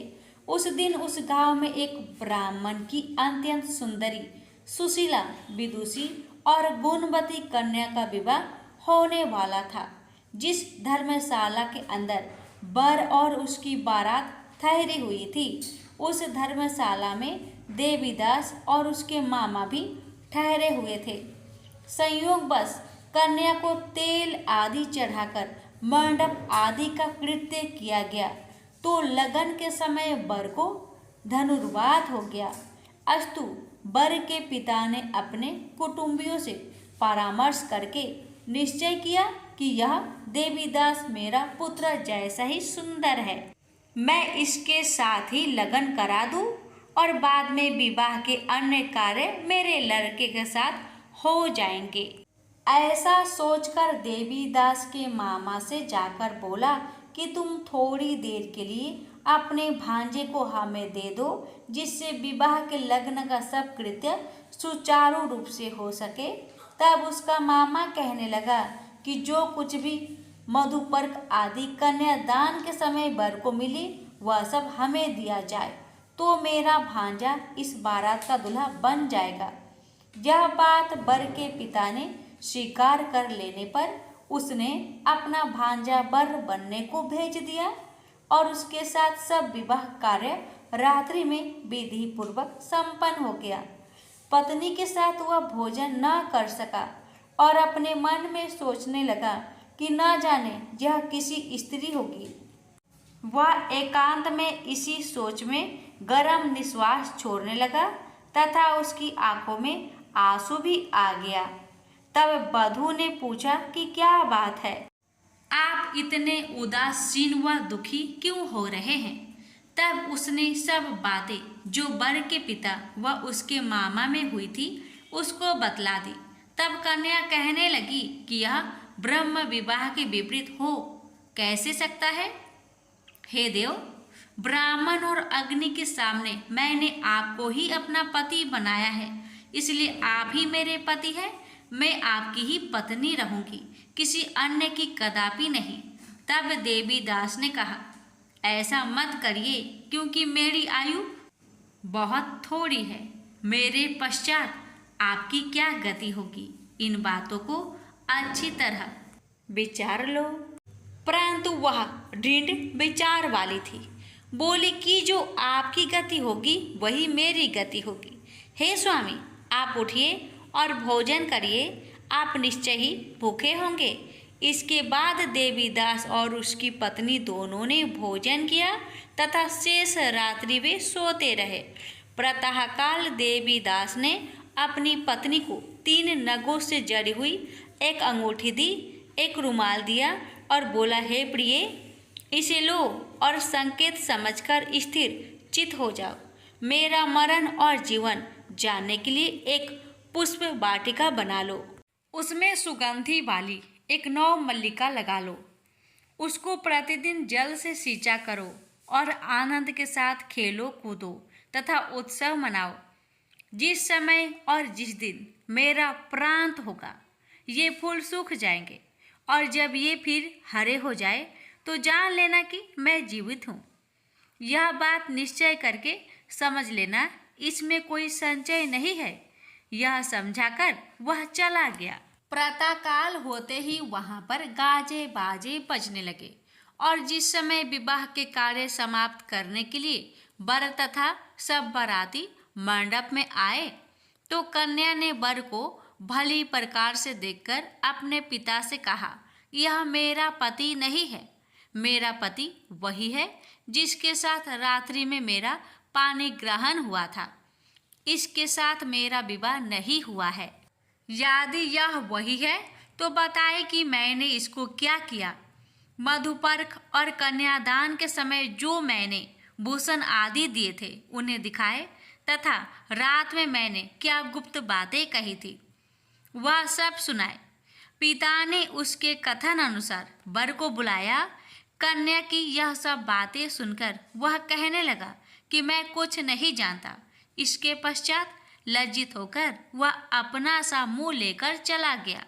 उस दिन उस गांव में एक ब्राह्मण की अत्यंत सुंदरी, सुशीला, विदुषी और गुणवती कन्या का विवाह होने वाला था। जिस धर्मशाला के अंदर वर और उसकी बारात ठहरी हुई थी, उस धर्मशाला में देवीदास और उसके मामा भी ठहरे हुए थे। संयोगवश कन्या को तेल आदि चढ़ाकर मंडप आदि का कृत्य किया गया तो लगन के समय वर को धनुर्वात हो गया। अस्तु वर के पिता ने अपने कुटुंबियों से परामर्श करके निश्चय किया कि यह देवीदास मेरा पुत्र जैसा ही सुंदर है, मैं इसके साथ ही लगन करा दूं और बाद में विवाह के अन्य कार्य मेरे लड़के के साथ हो जाएंगे। ऐसा सोचकर देवीदास के मामा से जाकर बोला कि तुम थोड़ी देर के लिए अपने भांजे को हमें दे दो, जिससे विवाह के लग्न का सब कृत्य सुचारू रूप से हो सके तब उसका मामा कहने लगा कि जो कुछ भी मधुपर्क आदि कन्यादान के समय वर को मिली वह सब हमें दिया जाए, तो मेरा भांजा इस बारात का दूल्हा बन जाएगा। यह बात वर के पिता ने स्वीकार कर लेने पर उसने अपना भांजा वर बनने को भेज दिया और उसके साथ सब विवाह कार्य रात्रि में विधि पूर्वक संपन्न हो गया। पत्नी के साथ वह भोजन न कर सका और अपने मन में सोचने लगा कि न जाने यह किसी स्त्री होगी। वह एकांत में इसी सोच में गरम निश्वास छोड़ने लगा तथा उसकी आंखों में आंसू भी आ गया। तब वधू ने पूछा कि क्या बात है, आप इतने उदासीन व दुखी क्यों हो रहे हैं? तब उसने सब बातें जो वर के पिता व उसके मामा में हुई थी उसको बतला दी। तब कन्या कहने लगी कि यह ब्रह्म विवाह के विपरीत हो कैसे सकता है? हे देव, ब्राह्मण और अग्नि के सामने मैंने आपको ही अपना पति बनाया है, इसलिए आप ही मेरे पति हैं। मैं आपकी ही पत्नी रहूंगी, किसी अन्य की कदापि नहीं। तब देवीदास ने कहा, ऐसा मत करिए, क्योंकि मेरी आयु बहुत थोड़ी है। मेरे पश्चात आपकी क्या गति होगी, इन बातों को अच्छी तरह विचार लो। परंतु वह दृढ़ विचार वाली थी, बोली कि जो आपकी गति होगी वही मेरी गति होगी। हे स्वामी, आप उठिए और भोजन करिए, आप निश्चय ही भूखे होंगे। इसके बाद देवीदास और उसकी पत्नी दोनों ने भोजन किया तथा शेष रात्रि वे सोते रहे। प्रातःकाल देवीदास ने अपनी पत्नी को 3 नगों से जड़ी हुई एक अंगूठी दी, एक रुमाल दिया और बोला, हे प्रिय, इसे लो और संकेत समझकर स्थिर चित हो जाओ। मेरा मरण और जीवन जानने के लिए एक पुष्प वाटिका बना लो, उसमें सुगंधी वाली एक नौ मल्लिका लगा लो, उसको प्रतिदिन जल से सींचा करो और आनंद के साथ खेलो कूदो तथा उत्सव मनाओ। जिस समय और जिस दिन मेरा प्रांत होगा ये फूल सूख जाएंगे और जब ये फिर हरे हो जाए तो जान लेना कि मैं जीवित हूँ। यह बात निश्चय करके समझ लेना, इसमें कोई संचय नहीं है। यह समझाकर वह चला गया। प्रातःकाल होते ही वहां पर गाजे बाजे बजने लगे और जिस समय विवाह के कार्य समाप्त करने के लिए वर तथा सब बाराती मंडप में आए तो कन्या ने वर को भली प्रकार से देखकर अपने पिता से कहा, यह मेरा पति नहीं है, मेरा पति वही है जिसके साथ रात्रि में मेरा पानी ग्रहण हुआ था। इसके साथ मेरा विवाह नहीं हुआ है। यदि यह वही है तो बताए कि मैंने इसको क्या किया। मधुपर्क और कन्यादान के समय जो मैंने भूषण आदि दिए थे उन्हें दिखाए तथा रात में मैंने क्या गुप्त बातें कही थी वह सब सुनाए। पिता ने उसके कथन अनुसार वर को बुलाया। कन्या की यह सब बातें सुनकर वह कहने लगा कि मैं कुछ नहीं जानता। इसके पश्चात लज्जित होकर वह अपना सा मुंह लेकर चला गया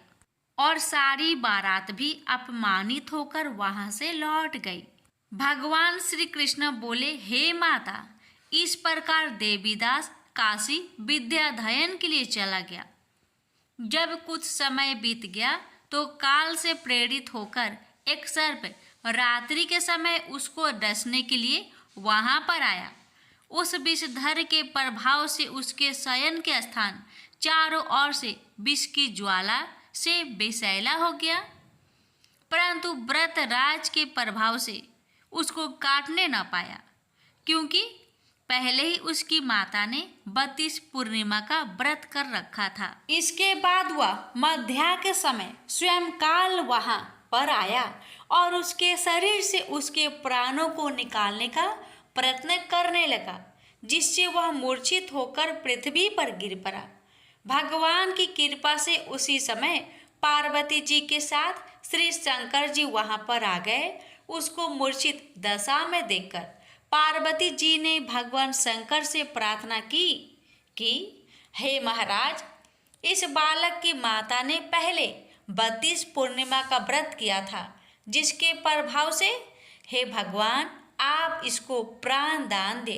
और सारी बारात भी अपमानित होकर वहां से लौट गई। भगवान श्री कृष्ण बोले, हे माता, इस प्रकार देवीदास काशी विद्याध्ययन के लिए चला गया। जब कुछ समय बीत गया तो काल से प्रेरित होकर एक सर्प रात्रि के समय उसको डसने के लिए वहां पर आया। उस विषधर के प्रभाव से उसके शयन के स्थान चारों ओर से विष की ज्वाला से विषैला हो गया, परंतु व्रत राज के प्रभाव से उसको काटने न पाया, क्योंकि पहले ही उसकी माता ने 32 पूर्णिमा का व्रत कर रखा था। इसके बाद वह मध्या के समय स्वयं काल वहां पर आया और उसके शरीर से उसके प्राणों को निकालने का प्रयत्न करने लगा, जिससे वह मूर्छित होकर पृथ्वी पर गिर पड़ा। भगवान की कृपा से उसी समय पार्वती जी के साथ श्री शंकर जी वहां पर आ गए। उसको मूर्छित दशा में देखकर पार्वती जी ने भगवान शंकर से प्रार्थना की कि हे महाराज, इस बालक की माता ने पहले 32 पूर्णिमा का व्रत किया था, जिसके प्रभाव से हे भगवान आप इसको प्राण दान दे।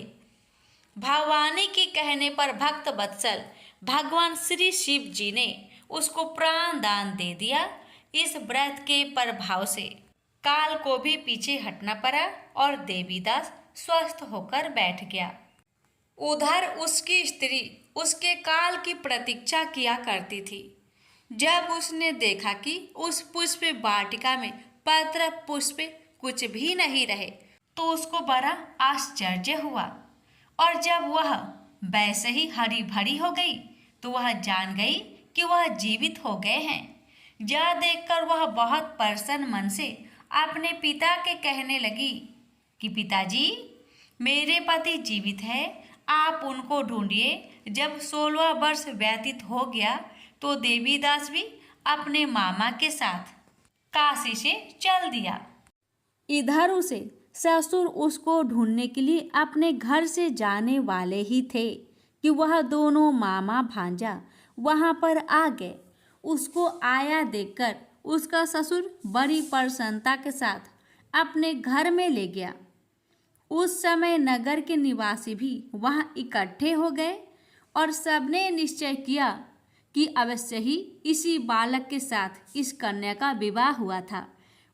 भवानी के कहने पर भक्त वत्सल भगवान श्री शिव जी ने उसको प्राण दान दे दिया। इस व्रत के प्रभाव से काल को भी पीछे हटना पड़ा और देवीदास स्वस्थ होकर बैठ गया। उधर उसकी स्त्री उसके काल की प्रतीक्षा किया करती थी। जब उसने देखा कि उस पुष्प वाटिका में पत्र पुष्प कुछ भी नहीं रहे तो उसको बड़ा आश्चर्य हुआ, और जब वह वैसे ही हरी भरी हो गई तो वह जान गई कि वह जीवित हो गए हैं। यह देखकर वह बहुत प्रसन्न मन से अपने पिता के कहने लगी कि पिताजी, मेरे पति जीवित है, आप उनको ढूंढिए। जब 16 वर्ष व्यतीत हो गया तो देवीदास भी अपने मामा के साथ काशी से चल दिया। इधर उसे ससुर उसको ढूंढने के लिए अपने घर से जाने वाले ही थे कि वह दोनों मामा भांजा वहां पर आ गए। उसको आया देखकर उसका ससुर बड़ी प्रसन्नता के साथ अपने घर में ले गया। उस समय नगर के निवासी भी वहां इकट्ठे हो गए और सबने निश्चय किया कि अवश्य ही इसी बालक के साथ इस कन्या का विवाह हुआ था।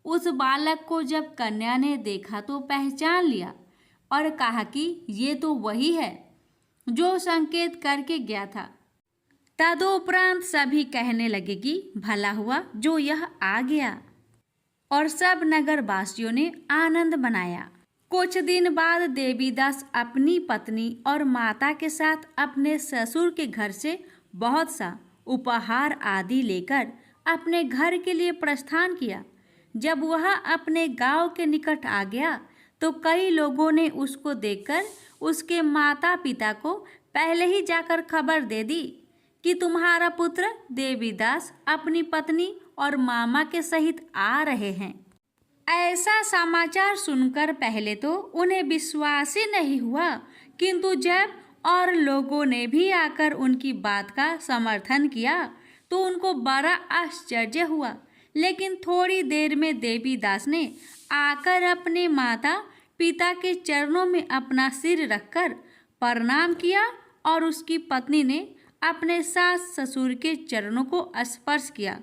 उस बालक को जब कन्या ने देखा तो पहचान लिया और कहा कि ये तो वही है जो संकेत करके गया था। तदुपरांत सभी कहने लगे कि भला हुआ जो यह आ गया, और सब नगरवासियों ने आनंद मनाया। कुछ दिन बाद देवीदास अपनी पत्नी और माता के साथ अपने ससुर के घर से बहुत सा उपहार आदि लेकर अपने घर के लिए प्रस्थान किया। जब वह अपने गांव के निकट आ गया तो कई लोगों ने उसको देखकर उसके माता पिता को पहले ही जाकर खबर दे दी कि तुम्हारा पुत्र देवीदास अपनी पत्नी और मामा के सहित आ रहे हैं। ऐसा समाचार सुनकर पहले तो उन्हें विश्वास ही नहीं हुआ, किंतु जब और लोगों ने भी आकर उनकी बात का समर्थन किया तो उनको बड़ा आश्चर्य हुआ। लेकिन थोड़ी देर में देवीदास ने आकर अपने माता पिता के चरणों में अपना सिर रखकर प्रणाम किया और उसकी पत्नी ने अपने सास ससुर के चरणों को स्पर्श किया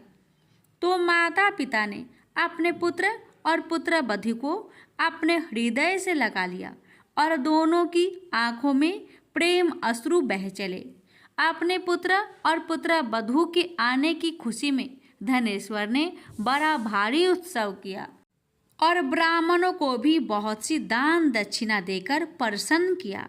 तो माता पिता ने अपने पुत्र और पुत्रवधू को अपने हृदय से लगा लिया और दोनों की आंखों में प्रेम अश्रु बह चले। अपने पुत्र और पुत्रवधू के आने की खुशी में धनेश्वर ने बड़ा भारी उत्सव किया और ब्राह्मणों को भी बहुत सी दान दक्षिणा देकर प्रसन्न किया।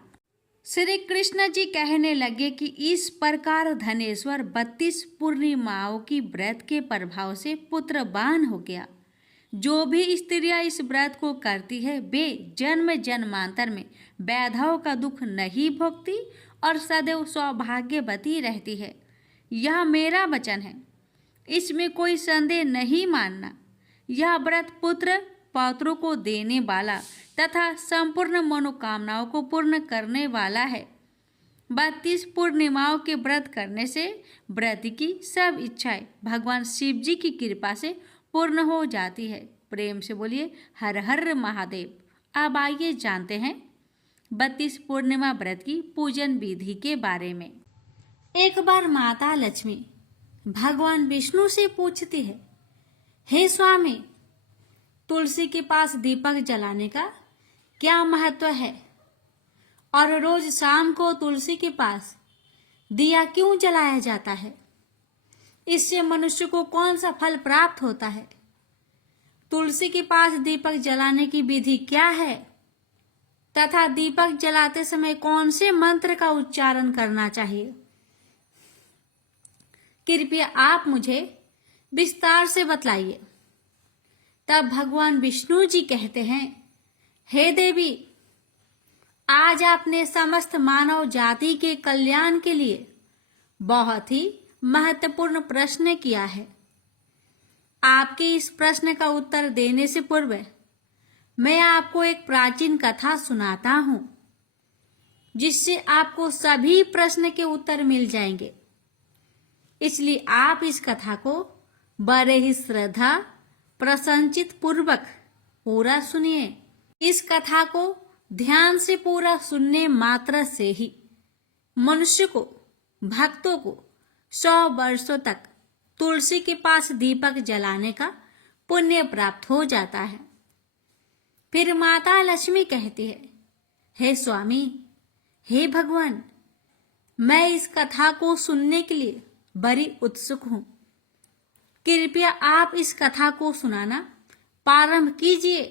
श्री कृष्ण जी कहने लगे कि इस प्रकार धनेश्वर 32 पूर्णिमाओं की व्रत के प्रभाव से पुत्रवान हो गया। जो भी स्त्रियां इस व्रत को करती है वे जन्म जन्मांतर में वैधव का दुख नहीं भोगती और सदैव सौभाग्यवती रहती है। यह मेरा वचन है, इसमें कोई संदेह नहीं मानना। यह व्रत पुत्र पौत्रों को देने वाला तथा संपूर्ण मनोकामनाओं को पूर्ण करने वाला है। 32 पूर्णिमाओं के व्रत करने से व्रत की सब इच्छाएं भगवान शिव जी की कृपा से पूर्ण हो जाती है। प्रेम से बोलिए हर हर महादेव। अब आइए जानते हैं 32 पूर्णिमा व्रत की पूजन विधि के बारे में। एक बार माता लक्ष्मी भगवान विष्णु से पूछती है, हे स्वामी, तुलसी के पास दीपक जलाने का क्या महत्व है और रोज शाम को तुलसी के पास दिया क्यों जलाया जाता है? इससे मनुष्य को कौन सा फल प्राप्त होता है? तुलसी के पास दीपक जलाने की विधि क्या है तथा दीपक जलाते समय कौन से मंत्र का उच्चारण करना चाहिए? कृपया आप मुझे विस्तार से बतलाइए। तब भगवान विष्णु जी कहते हैं, हे देवी, आज आपने समस्त मानव जाति के कल्याण के लिए बहुत ही महत्वपूर्ण प्रश्न किया है। आपके इस प्रश्न का उत्तर देने से पूर्व मैं आपको एक प्राचीन कथा सुनाता हूं, जिससे आपको सभी प्रश्न के उत्तर मिल जाएंगे। इसलिए आप इस कथा को बड़े ही श्रद्धा प्रसन्नचित पूर्वक पूरा सुनिए। इस कथा को ध्यान से पूरा सुनने मात्र से ही मनुष्य को, भक्तों को 100 वर्षों तक तुलसी के पास दीपक जलाने का पुण्य प्राप्त हो जाता है। फिर माता लक्ष्मी कहती है, हे स्वामी, हे भगवान, मैं इस कथा को सुनने के लिए बड़ी उत्सुक हूं। कृपया आप इस कथा को सुनाना प्रारंभ कीजिए।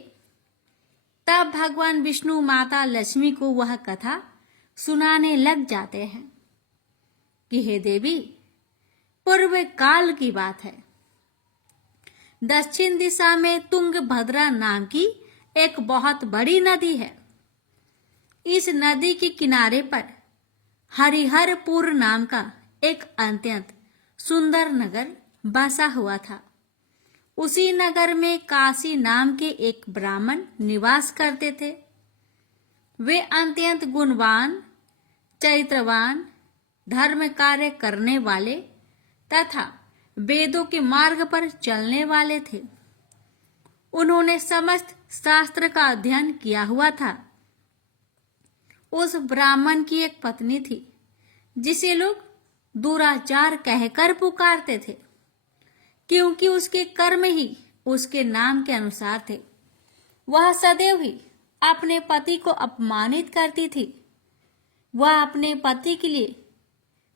तब भगवान विष्णु माता लक्ष्मी को वह कथा सुनाने लग जाते हैं कि हे देवी, पूर्व काल की बात है। दक्षिण दिशा में तुंगभद्रा नाम की एक बहुत बड़ी नदी है। इस नदी के किनारे पर हरिहरपुर नाम का एक अत्यंत सुंदर नगर बसा हुआ था। उसी नगर में काशी नाम के एक ब्राह्मण निवास करते थे। वे अत्यंत गुणवान, चरित्रवान, धर्म कार्य करने वाले तथा वेदों के मार्ग पर चलने वाले थे। उन्होंने समस्त शास्त्र का अध्ययन किया हुआ था। उस ब्राह्मण की एक पत्नी थी जिसे लोग दुराचार कहकर पुकारते थे, क्योंकि उसके कर्म ही उसके नाम के अनुसार थे। वह सदैव ही अपने पति को अपमानित करती थी। वह अपने पति के लिए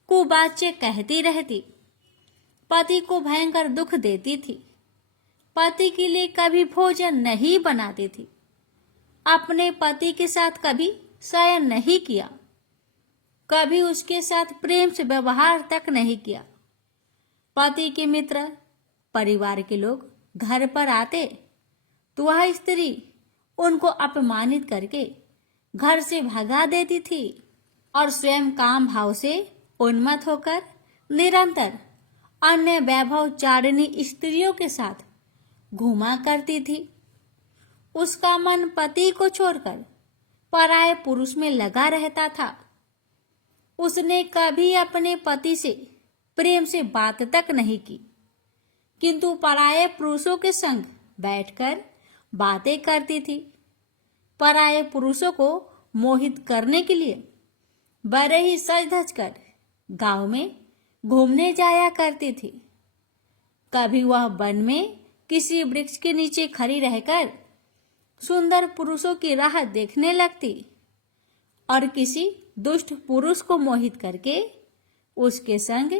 कुवाच्य कहती रहती, पति को भयंकर दुख देती थी, पति के लिए कभी भोजन नहीं बनाती थी, अपने पति के साथ कभी शयन नहीं किया, कभी उसके साथ प्रेम से व्यवहार तक नहीं किया। पति के मित्र, परिवार के लोग घर पर आते तो वह स्त्री उनको अपमानित करके घर से भगा देती थी और स्वयं काम भाव से उन्मत्त होकर निरंतर अन्य वैभव चारिणी स्त्रियों के साथ घूमा करती थी। उसका मन पति को छोड़कर पराये पुरुष में लगा रहता था। उसने कभी अपने पति से प्रेम से बात तक नहीं की, किंतु पराये पुरुषों के संग बैठकर बातें करती थी। पराये पुरुषों को मोहित करने के लिए बड़े ही सज धज कर गांव में घूमने जाया करती थी। कभी वह वन में किसी वृक्ष के नीचे खड़ी रहकर सुंदर पुरुषों की राह देखने लगती और किसी दुष्ट पुरुष को मोहित करके उसके संग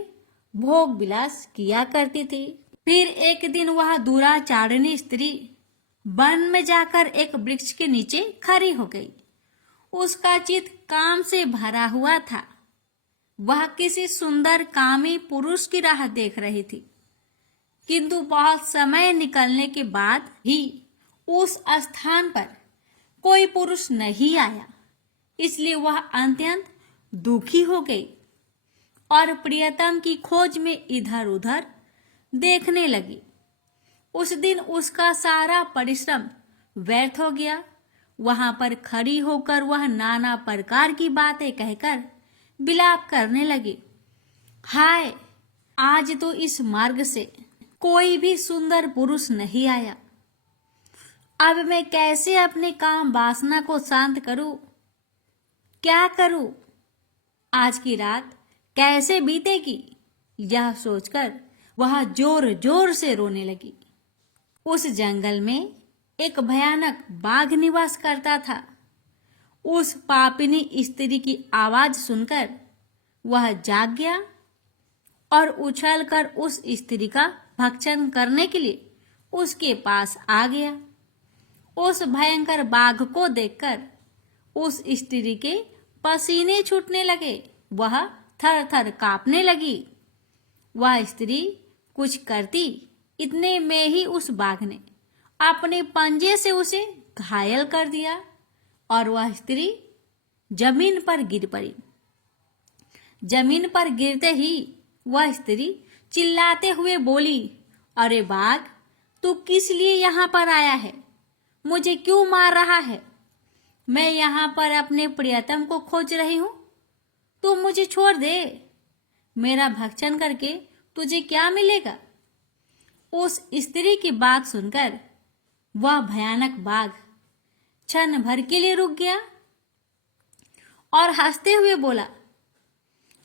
भोग विलास किया करती थी। फिर एक दिन वह दुराचारिणी स्त्री वन में जाकर एक वृक्ष के नीचे खड़ी हो गई। उसका चित्त काम से भरा हुआ था। वह किसी सुंदर कामी पुरुष की राह देख रही थी, किंतु बहुत समय निकलने के बाद ही उस स्थान पर कोई पुरुष नहीं आया। इसलिए वह अत्यंत दुखी हो गई और प्रियतम की खोज में इधर उधर देखने लगी। उस दिन उसका सारा परिश्रम व्यर्थ हो गया। वहां पर खड़ी होकर वह नाना प्रकार की बातें कहकर विलाप करने लगी। हाय, आज तो इस मार्ग से कोई भी सुंदर पुरुष नहीं आया। अब मैं कैसे अपने काम वासना को शांत करूं? क्या करूं? आज की रात कैसे बीतेगी? यह सोचकर वह जोर जोर से रोने लगी। उस जंगल में एक भयानक बाघ निवास करता था। उस पापिनी स्त्री की आवाज सुनकर वह जाग गया और उछलकर उस स्त्री का भक्षण करने के लिए उसके पास आ गया। उस भयंकर बाघ को देखकर उस स्त्री के पसीने छूटने लगे। वह थर थर कांपने लगी। वह स्त्री कुछ करती, इतने में ही उस बाघ ने अपने पंजे से उसे घायल कर दिया और वह स्त्री जमीन पर गिर पड़ी। जमीन पर गिरते ही वह स्त्री चिल्लाते हुए बोली, अरे बाघ, तू किस लिए यहाँ पर आया है? मुझे क्यों मार रहा है? मैं यहाँ पर अपने प्रियतम को खोज रही हूँ। तू मुझे छोड़ दे। मेरा भक्षण करके तुझे क्या मिलेगा? उस स्त्री की बात सुनकर वह भयानक बाघ क्षण भर के लिए रुक गया और हंसते हुए बोला,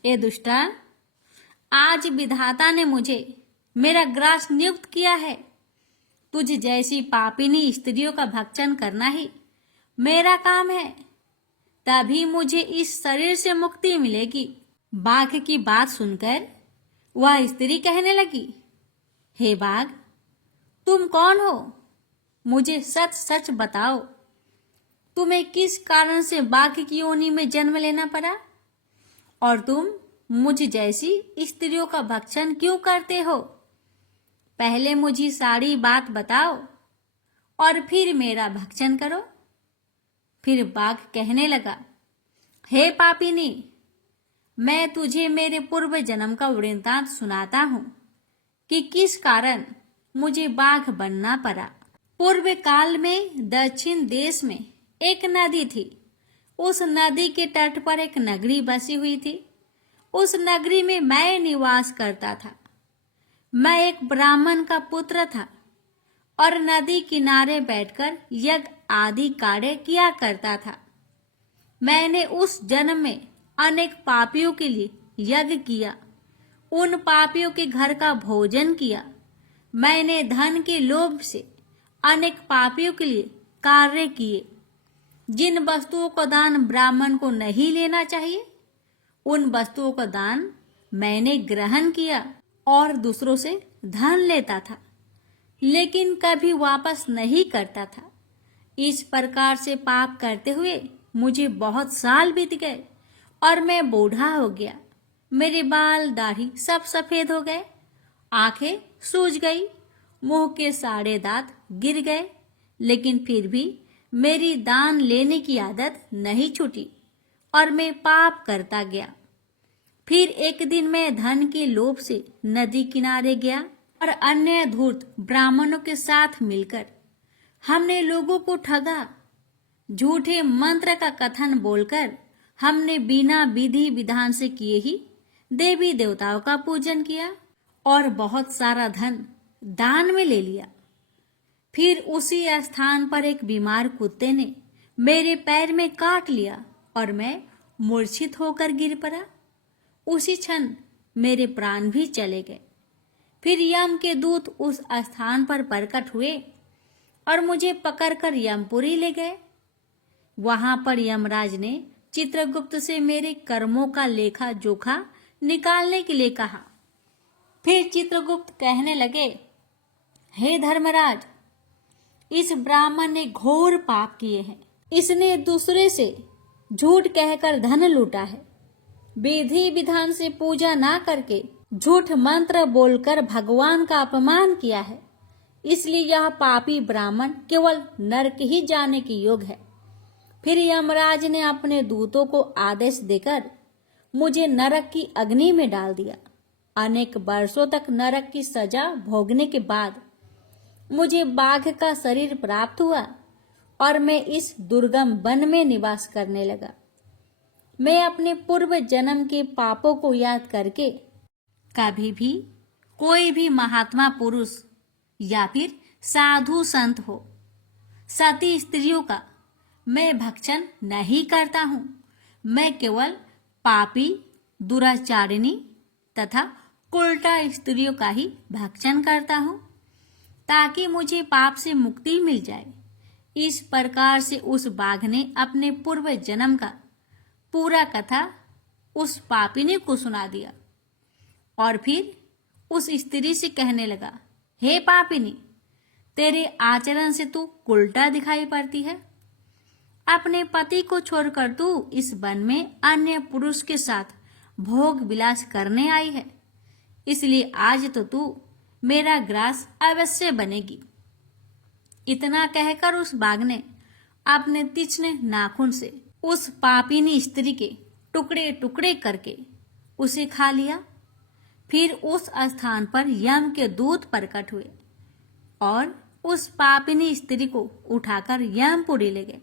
ए दुष्टा, आज विधाता ने मुझे मेरा ग्रास नियुक्त किया है। तुझ जैसी पापिनी स्त्रियों का भक्षण करना ही मेरा काम है, तभी मुझे इस शरीर से मुक्ति मिलेगी। बाघ की बात सुनकर वह स्त्री कहने लगी, हे बाघ, तुम कौन हो? मुझे सच सच बताओ, तुम्हें किस कारण से बाघ की योनि में जन्म लेना पड़ा और तुम मुझ जैसी स्त्रियों का भक्षण क्यों करते हो? पहले मुझे सारी बात बताओ और फिर मेरा भक्षण करो। फिर बाघ कहने लगा, हे पापिनी, मैं तुझे मेरे पूर्व जन्म का वृत्तांत सुनाता हूं कि किस कारण मुझे बाघ बनना पड़ा। पूर्व काल में दक्षिण देश में एक नदी थी। उस नदी के तट पर एक नगरी बसी हुई थी। उस नगरी में मैं निवास करता था। मैं एक ब्राह्मण का पुत्र था और नदी किनारे बैठकर यज्ञ आदि कार्य किया करता था। मैंने उस जन्म में अनेक पापियों के लिए यज्ञ किया, उन पापियों के घर का भोजन किया। मैंने धन के लोभ से अनेक पापियों के लिए कार्य किए। जिन वस्तुओं का दान ब्राह्मण को नहीं लेना चाहिए, उन वस्तुओं का दान मैंने ग्रहण किया और दूसरों से धन लेता था, लेकिन कभी वापस नहीं करता था। इस प्रकार से पाप करते हुए मुझे बहुत साल बीत गए और मैं बूढ़ा हो गया। मेरे बाल दाढ़ी सब सफेद हो गए, आंखें सूज गई, मुंह के सारे दांत गिर गए, लेकिन फिर भी मेरी दान लेने की आदत नहीं छूटी और मैं पाप करता गया। फिर एक दिन मैं धन के लोभ से नदी किनारे गया और अन्य धूर्त ब्राह्मणों के साथ मिलकर हमने लोगों को ठगा। झूठे मंत्र का कथन बोलकर हमने बिना विधि विधान से किए ही देवी देवताओं का पूजन किया और बहुत सारा धन दान में ले लिया। फिर उसी स्थान पर एक बीमार कुत्ते ने मेरे पैर में काट लिया और मैं मूर्छित होकर गिर पड़ा। उसी क्षण मेरे प्राण भी चले गए। फिर यम के दूत उस स्थान पर प्रकट हुए और मुझे पकड़कर यमपुरी ले गए। वहां पर यमराज ने चित्रगुप्त से मेरे कर्मों का लेखा जोखा निकालने के लिए कहा। फिर चित्रगुप्त कहने लगे, हे धर्मराज, इस ब्राह्मण ने घोर पाप किए हैं। इसने दूसरे से झूठ कहकर धन लूटा है। विधि विधान से पूजा ना करके झूठ मंत्र बोलकर भगवान का अपमान किया है। इसलिए यह पापी ब्राह्मण केवल नरक ही जाने के योग्य है। फिर यमराज ने अपने दूतों को आदेश देकर मुझे नरक की अग्नि में डाल दिया। अनेक वर्षों तक नरक की सजा भोगने के बाद मुझे बाघ का शरीर प्राप्त हुआ और मैं इस दुर्गम वन में निवास करने लगा। मैं अपने पूर्व जन्म के पापों को याद करके कभी भी कोई भी महात्मा पुरुष या फिर साधु संत हो, सती स्त्रियों का मैं भक्षण नहीं करता हूँ। मैं केवल पापी, दुराचारिणी तथा उल्टा स्त्रियों का ही भक्षण करता हूँ, ताकि मुझे पाप से मुक्ति मिल जाए। इस प्रकार से उस बाघ ने अपने पूर्व जन्म का पूरा कथा उस पापिनी को सुना दिया और फिर उस स्त्री से कहने लगा, हे पापिनी, तेरे आचरण से तू उल्टा दिखाई पड़ती है। अपने पति को छोड़कर तू इस वन में अन्य पुरुष के साथ भोग विलास करने आई है, इसलिए आज तो तू मेरा ग्रास अवश्य बनेगी। इतना कहकर उस बाघ ने अपने तीक्ष्ण नाखून से उस पापिनी स्त्री के टुकड़े टुकड़े करके उसे खा लिया। फिर उस स्थान पर यम के दूत प्रकट हुए और उस पापिनी स्त्री को उठाकर यमपुरी ले गए।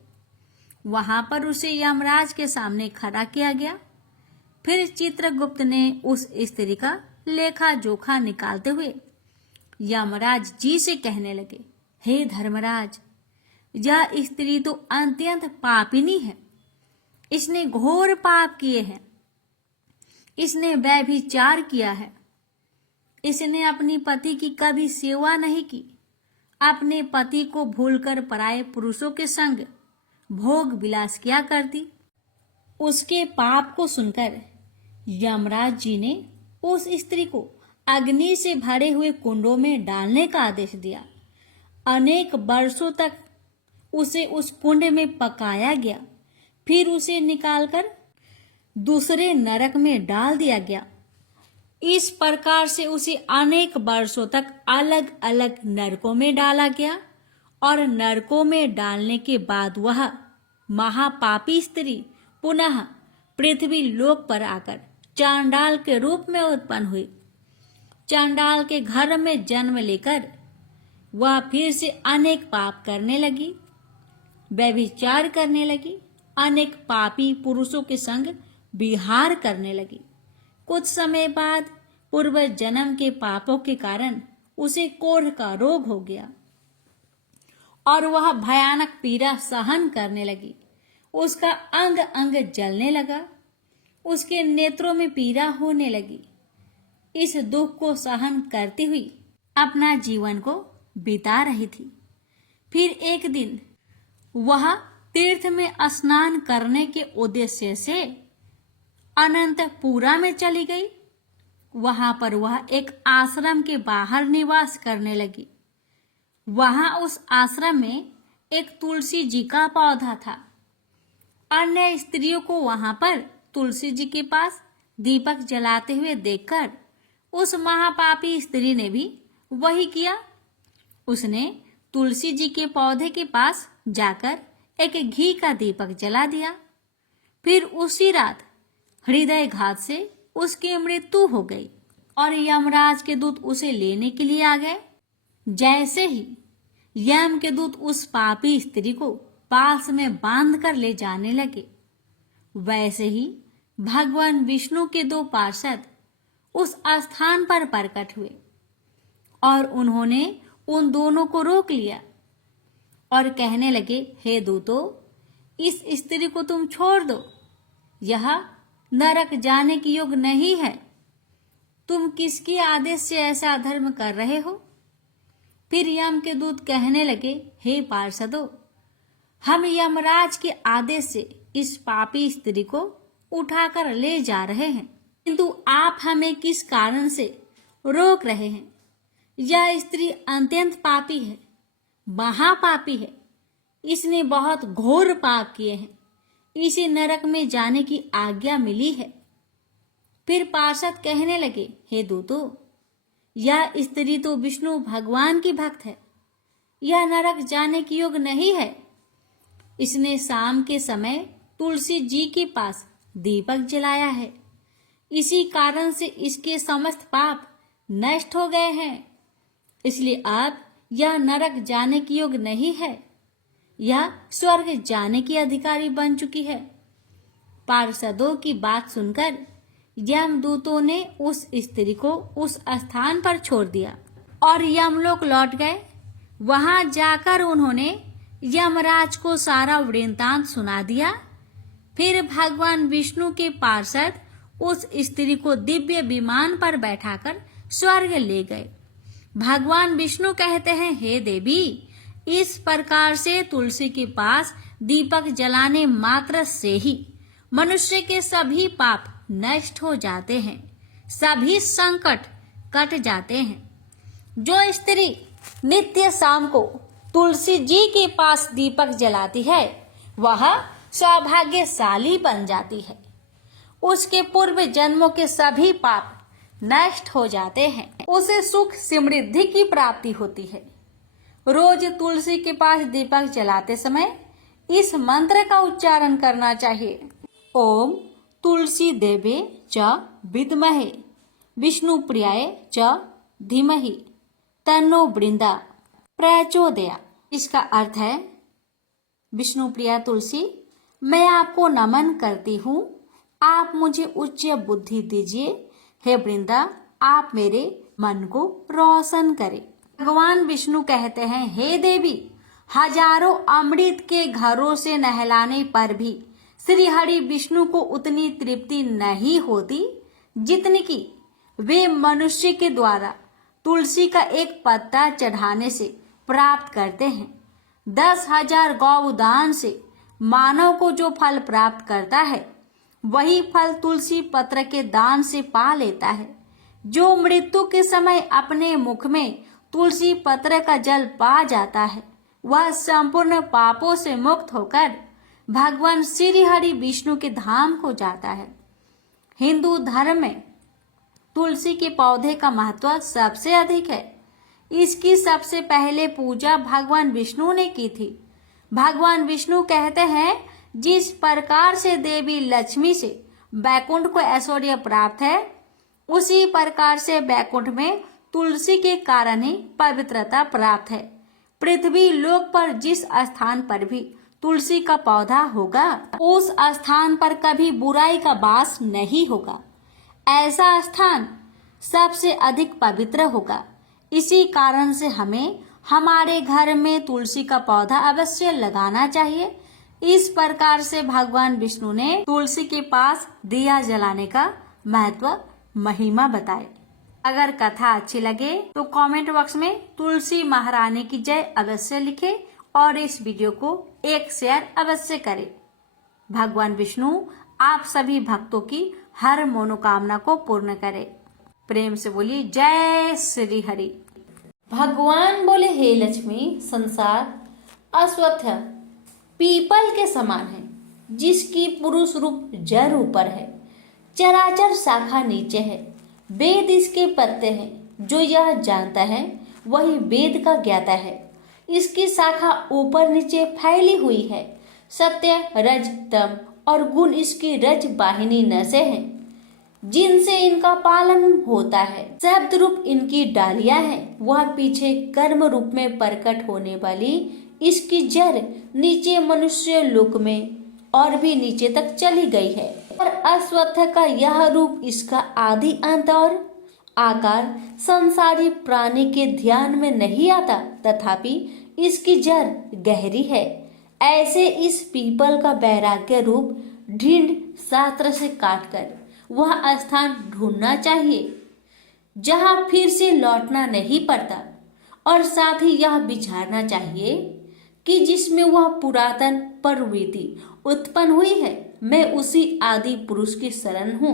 वहां पर उसे यमराज के सामने खड़ा किया गया। फिर चित्रगुप्त ने उस स्त्री का लेखा जोखा निकालते हुए यमराज जी से कहने लगे, हे धर्मराज, यह स्त्री तो अत्यंत पापिनी है। इसने घोर पाप किए हैं। इसने व्यभिचार किया है। इसने अपनी पति की कभी सेवा नहीं की। अपने पति को भूलकर पराये पुरुषों के संग भोग विलास किया करती। उसके पाप को सुनकर यमराज जी ने उस स्त्री को अग्नि से भरे हुए कुंडों में डालने का आदेश दिया। अनेक वर्षों तक उसे उस कुंड में पकाया गया। फिर उसे निकालकर दूसरे नरक में डाल दिया गया। इस प्रकार से उसे अनेक वर्षों तक अलग अलग नरकों में डाला गया और नरकों में डालने के बाद वह महापापी स्त्री पुनः पृथ्वी लोक पर आकर चांडाल के रूप में उत्पन्न हुई। चांडाल के घर में जन्म लेकर वह फिर से अनेक पाप करने लगी, व्यभिचार करने लगी, अनेक पापी पुरुषों के संग विहार करने लगी। कुछ समय बाद पूर्व जन्म के पापों के कारण उसे कोढ़ का रोग हो गया और वह भयानक पीड़ा सहन करने लगी। उसका अंग अंग जलने लगा। उसके नेत्रों में पीड़ा होने लगी। इस दुख को सहन करती हुई अपना जीवन को बिता रही थी। फिर एक दिन वह तीर्थ में स्नान करने के उद्देश्य से अनंतपुरा में चली गई। वहां पर वह एक आश्रम के बाहर निवास करने लगी। वहां उस आश्रम में एक तुलसी जी का पौधा था। अन्य स्त्रियों को वहां पर तुलसी जी के पास दीपक जलाते हुए देखकर उस महापापी स्त्री ने भी वही किया। उसने तुलसी जी के पौधे के पास जाकर एक घी का दीपक जला दिया। फिर उसी रात हृदय घात से उसकी मृत्यु हो गई और यमराज के दूत उसे लेने के लिए आ गए। जैसे ही यम के दूत उस पापी स्त्री को पास में बांध कर ले जाने लगे, वैसे ही भगवान विष्णु के दो पार्षद उस स्थान पर प्रकट हुए और उन्होंने उन दोनों को रोक लिया और कहने लगे, हे दूतों, इस स्त्री को तुम छोड़ दो। यह नरक जाने की योग्य नहीं है। तुम किसके आदेश से ऐसा धर्म कर रहे हो? फिर यम के दूत कहने लगे, हे पार्षदों, हम यमराज के आदेश से इस पापी स्त्री को उठाकर ले जा रहे हैं, किंतु आप हमें किस कारण से रोक रहे हैं? यह स्त्री अत्यंत पापी है, महापापी है। इसने बहुत घोर पाप किए हैं। इसे नरक में जाने की आज्ञा मिली है। फिर पार्षद कहने लगे, हे दूतों, यह स्त्री तो विष्णु भगवान की भक्त है। यह नरक जाने की योग्य नहीं है। इसने शाम के समय तुलसी जी के पास दीपक जलाया है। इसी कारण से इसके समस्त पाप नष्ट हो गए हैं। इसलिए अब यह नरक जाने की योग्य नहीं है। यह स्वर्ग जाने की अधिकारी बन चुकी है। पार्षदों की बात सुनकर यमदूतों ने उस स्त्री को उस स्थान पर छोड़ दिया और यमलोक लौट गए। वहां जाकर उन्होंने यमराज को सारा वृत्तांत सुना दिया। फिर भगवान विष्णु के पार्षद उस स्त्री को दिव्य विमान पर बैठाकर स्वर्ग ले गए। भगवान विष्णु कहते हैं, हे देवी, इस प्रकार से तुलसी के पास दीपक जलाने मात्र से ही मनुष्य के सभी पाप नष्ट हो जाते हैं, सभी संकट कट जाते हैं। जो स्त्री नित्य शाम को तुलसी जी के पास दीपक जलाती है, वह सौभाग्यशाली बन जाती है। उसके पूर्व जन्मों के सभी पाप नष्ट हो जाते हैं। उसे सुख समृद्धि की प्राप्ति होती है। रोज तुलसी के पास दीपक जलाते समय इस मंत्र का उच्चारण करना चाहिए। ओम तुलसी देवे च विद्महे विष्णु प्रियाय च धीमहि तन्नो वृंदा प्रचोदया। इसका अर्थ है, विष्णु प्रिया तुलसी, मैं आपको नमन करती हूँ। आप मुझे उच्च बुद्धि दीजिए। हे वृंदा, आप मेरे मन को रोशन करें। भगवान विष्णु कहते हैं, हे देवी, हजारों अमृत के घरों से नहलाने पर भी श्री हरि विष्णु को उतनी तृप्ति नहीं होती जितनी कि वे मनुष्य के द्वारा तुलसी का एक पत्ता चढ़ाने से प्राप्त करते हैं। 10,000 गौदान से मानव को जो फल प्राप्त करता है वही फल तुलसी पत्र के दान से पा लेता है। जो मृत्यु के समय अपने मुख में तुलसी पत्र का जल पा जाता है वह संपूर्ण पापों से मुक्त होकर भगवान श्री हरि विष्णु के धाम को जाता है। हिंदू धर्म में तुलसी के पौधे का महत्व सबसे अधिक है। इसकी सबसे पहले पूजा भगवान विष्णु ने की थी। भगवान विष्णु कहते हैं, जिस प्रकार से देवी लक्ष्मी से बैकुंठ को ऐश्वर्य प्राप्त है उसी प्रकार से बैकुंठ में तुलसी के कारण ही पवित्रता प्राप्त है। पृथ्वी लोक पर जिस स्थान पर भी तुलसी का पौधा होगा उस स्थान पर कभी बुराई का वास नहीं होगा। ऐसा स्थान सबसे अधिक पवित्र होगा। इसी कारण से हमें हमारे घर में तुलसी का पौधा अवश्य लगाना चाहिए। इस प्रकार से भगवान विष्णु ने तुलसी के पास दिया जलाने का महत्व महिमा बताए। अगर कथा अच्छी लगे तो कमेंट बॉक्स में तुलसी महारानी की जय अवश्य लिखें और इस वीडियो को एक शेयर अवश्य करें। भगवान विष्णु आप सभी भक्तों की हर मनोकामना को पूर्ण करे। प्रेम से बोलिए जय श्री हरि। भगवान बोले, हे लक्ष्मी, संसार अश्वत्थ पीपल के समान है, जिसकी पुरुष रूप जड़ ऊपर है, चराचर शाखा नीचे है, वेद इसके पत्ते हैं। जो यह जानता है वही वेद का ज्ञाता है। इसकी शाखा ऊपर नीचे फैली हुई है। सत्य, रज, तम और गुण इसकी रज वाहिनी नसें हैं, जिनसे इनका पालन होता है। शब्द रूप इनकी डालियां हैं। वह पीछे कर्म रूप में प्रकट होने वाली इसकी जड़ नीचे मनुष्य लोक में और भी नीचे तक चली गई है। और अश्वत्थ का यह रूप इसका आदि अंत और आकार संसारी प्राणी के ध्यान में नहीं आता, तथापि इसकी जड़ गहरी है। ऐसे इस पीपल का वैराग्य रूप ढींढ शास्त्र से काटकर वह स्थान ढूंढना चाहिए जहां फिर से लौटना नहीं पड़ता, और साथ ही यह विचारना चाहिए कि जिसमें वह पुरातन प्रवृत्ति उत्पन्न हुई है मैं उसी आदि पुरुष की शरण हूँ।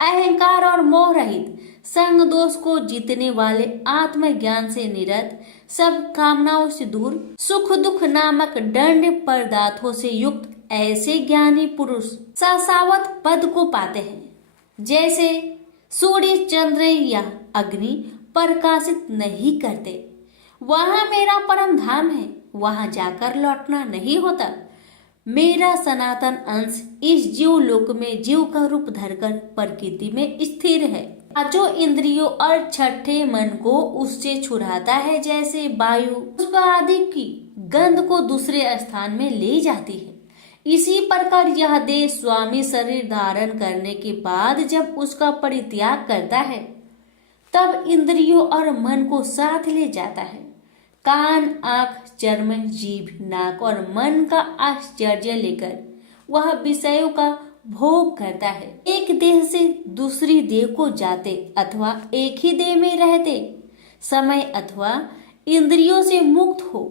अहंकार और मोह रहित, संग दोष को जीतने वाले, आत्मज्ञान से निरत, सब कामनाओं से दूर, सुख दुख नामक दंड पदार्थों से युक्त ऐसे ज्ञानी पुरुष शाश्वत पद को पाते हैं। जैसे सूर्य, चंद्र या अग्नि प्रकाशित नहीं करते, वहां मेरा परम धाम है, वहां जाकर लौटना नहीं होता। मेरा सनातन अंश इस जीव लोक में जीव का रूप धरकर प्रकृति में स्थिर है। पांचों इंद्रियों और छठे मन को उससे छुड़ाता है। जैसे वायु पुष्प आदि की गंध को दूसरे स्थान में ले जाती है, इसी प्रकार यह देह स्वामी शरीर धारण करने के बाद जब उसका परित्याग करता है तब इंद्रियों और मन को साथ ले जाता है। कान, आंख, चर्म, जीभ, नाक और मन का आश्चर्य लेकर वह विषयों का भोग करता है। एक देह से दूसरी देह को जाते अथवा एक ही देह में रहते समय अथवा इंद्रियों से मुक्त हो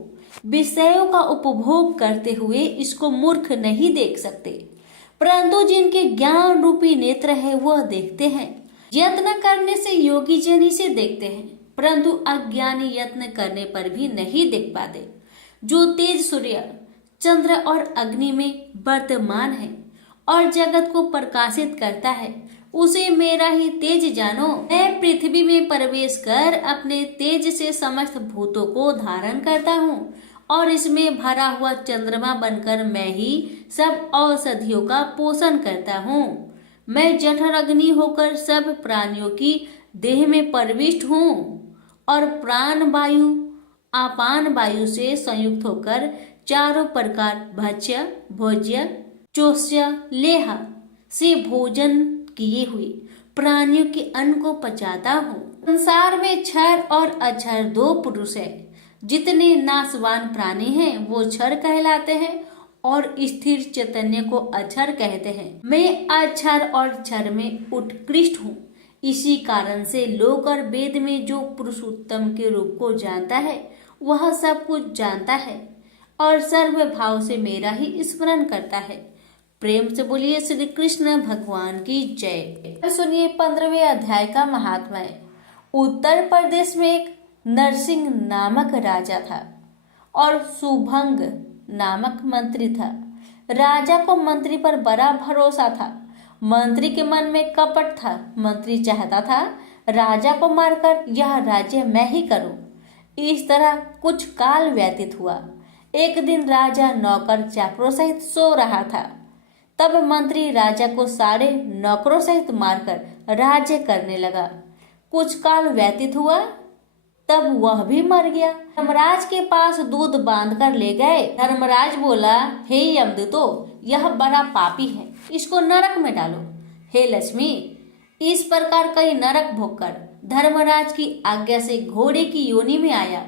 विषयों का उपभोग करते हुए इसको मूर्ख नहीं देख सकते, परंतु जिनके ज्ञान रूपी नेत्र है वह देखते हैं। यत्न करने से योगी जन इसे देखते हैं, परंतु अज्ञानी यत्न करने पर भी नहीं देख पाते। जो तेज सूर्य, चंद्र और अग्नि में वर्तमान है और जगत को प्रकाशित करता है उसे मेरा ही तेज जानो। मैं पृथ्वी में प्रवेश कर अपने तेज से समस्त भूतों को धारण करता हूँ और इसमें भरा हुआ चंद्रमा बनकर मैं ही सब औषधियों का पोषण करता हूँ। मैं जठर अग्नि होकर सब प्राणियों की देह में प्रविष्ट हूँ और प्राण वायु आपान वायु से संयुक्त होकर चारों प्रकार भक्ष्य, भोज्य, चोष्य, लेह से भोजन किए हुए प्राणियों के अन्न को पचाता हूँ। संसार में क्षर और अक्षर दो पुरुष है। जितने नाशवान प्राणी हैं वो क्षर कहलाते हैं और स्थिर चैतन्य को अक्षर कहते हैं। मैं अक्षर और क्षर में उत्कृष्ट हूँ। इसी कारण से लोक और वेद में जो पुरुषोत्तम के रूप को जानता है वह सब कुछ जानता है और सर्व भाव से मेरा ही स्मरण करता है। प्रेम से बोलिए श्री कृष्ण भगवान की जय। सुनिए 15वें अध्याय का महात्म्य। उत्तर प्रदेश में एक नरसिंह नामक राजा था और सुभंग नामक मंत्री था। राजा को मंत्री पर बड़ा भरोसा था। मंत्री के मन में कपट था। मंत्री चाहता था राजा को मारकर यह राज्य मैं ही करूं। इस तरह कुछ काल व्यतीत हुआ। एक दिन राजा नौकर चाकरों सहित सो रहा था। तब मंत्री राजा को सारे नौकरों सहित मारकर राज्य करने लगा। कुछ काल व्यतीत हुआ, तब वह भी मर गया। धर्मराज के पास दूध बांध कर ले गए। धर्मराज बोला, हे यमदूतो, यह बड़ा पापी है, इसको नरक में डालो। हे लक्ष्मी, इस प्रकार कई नरक भोगकर धर्मराज की आज्ञा से घोड़े की योनि में आया।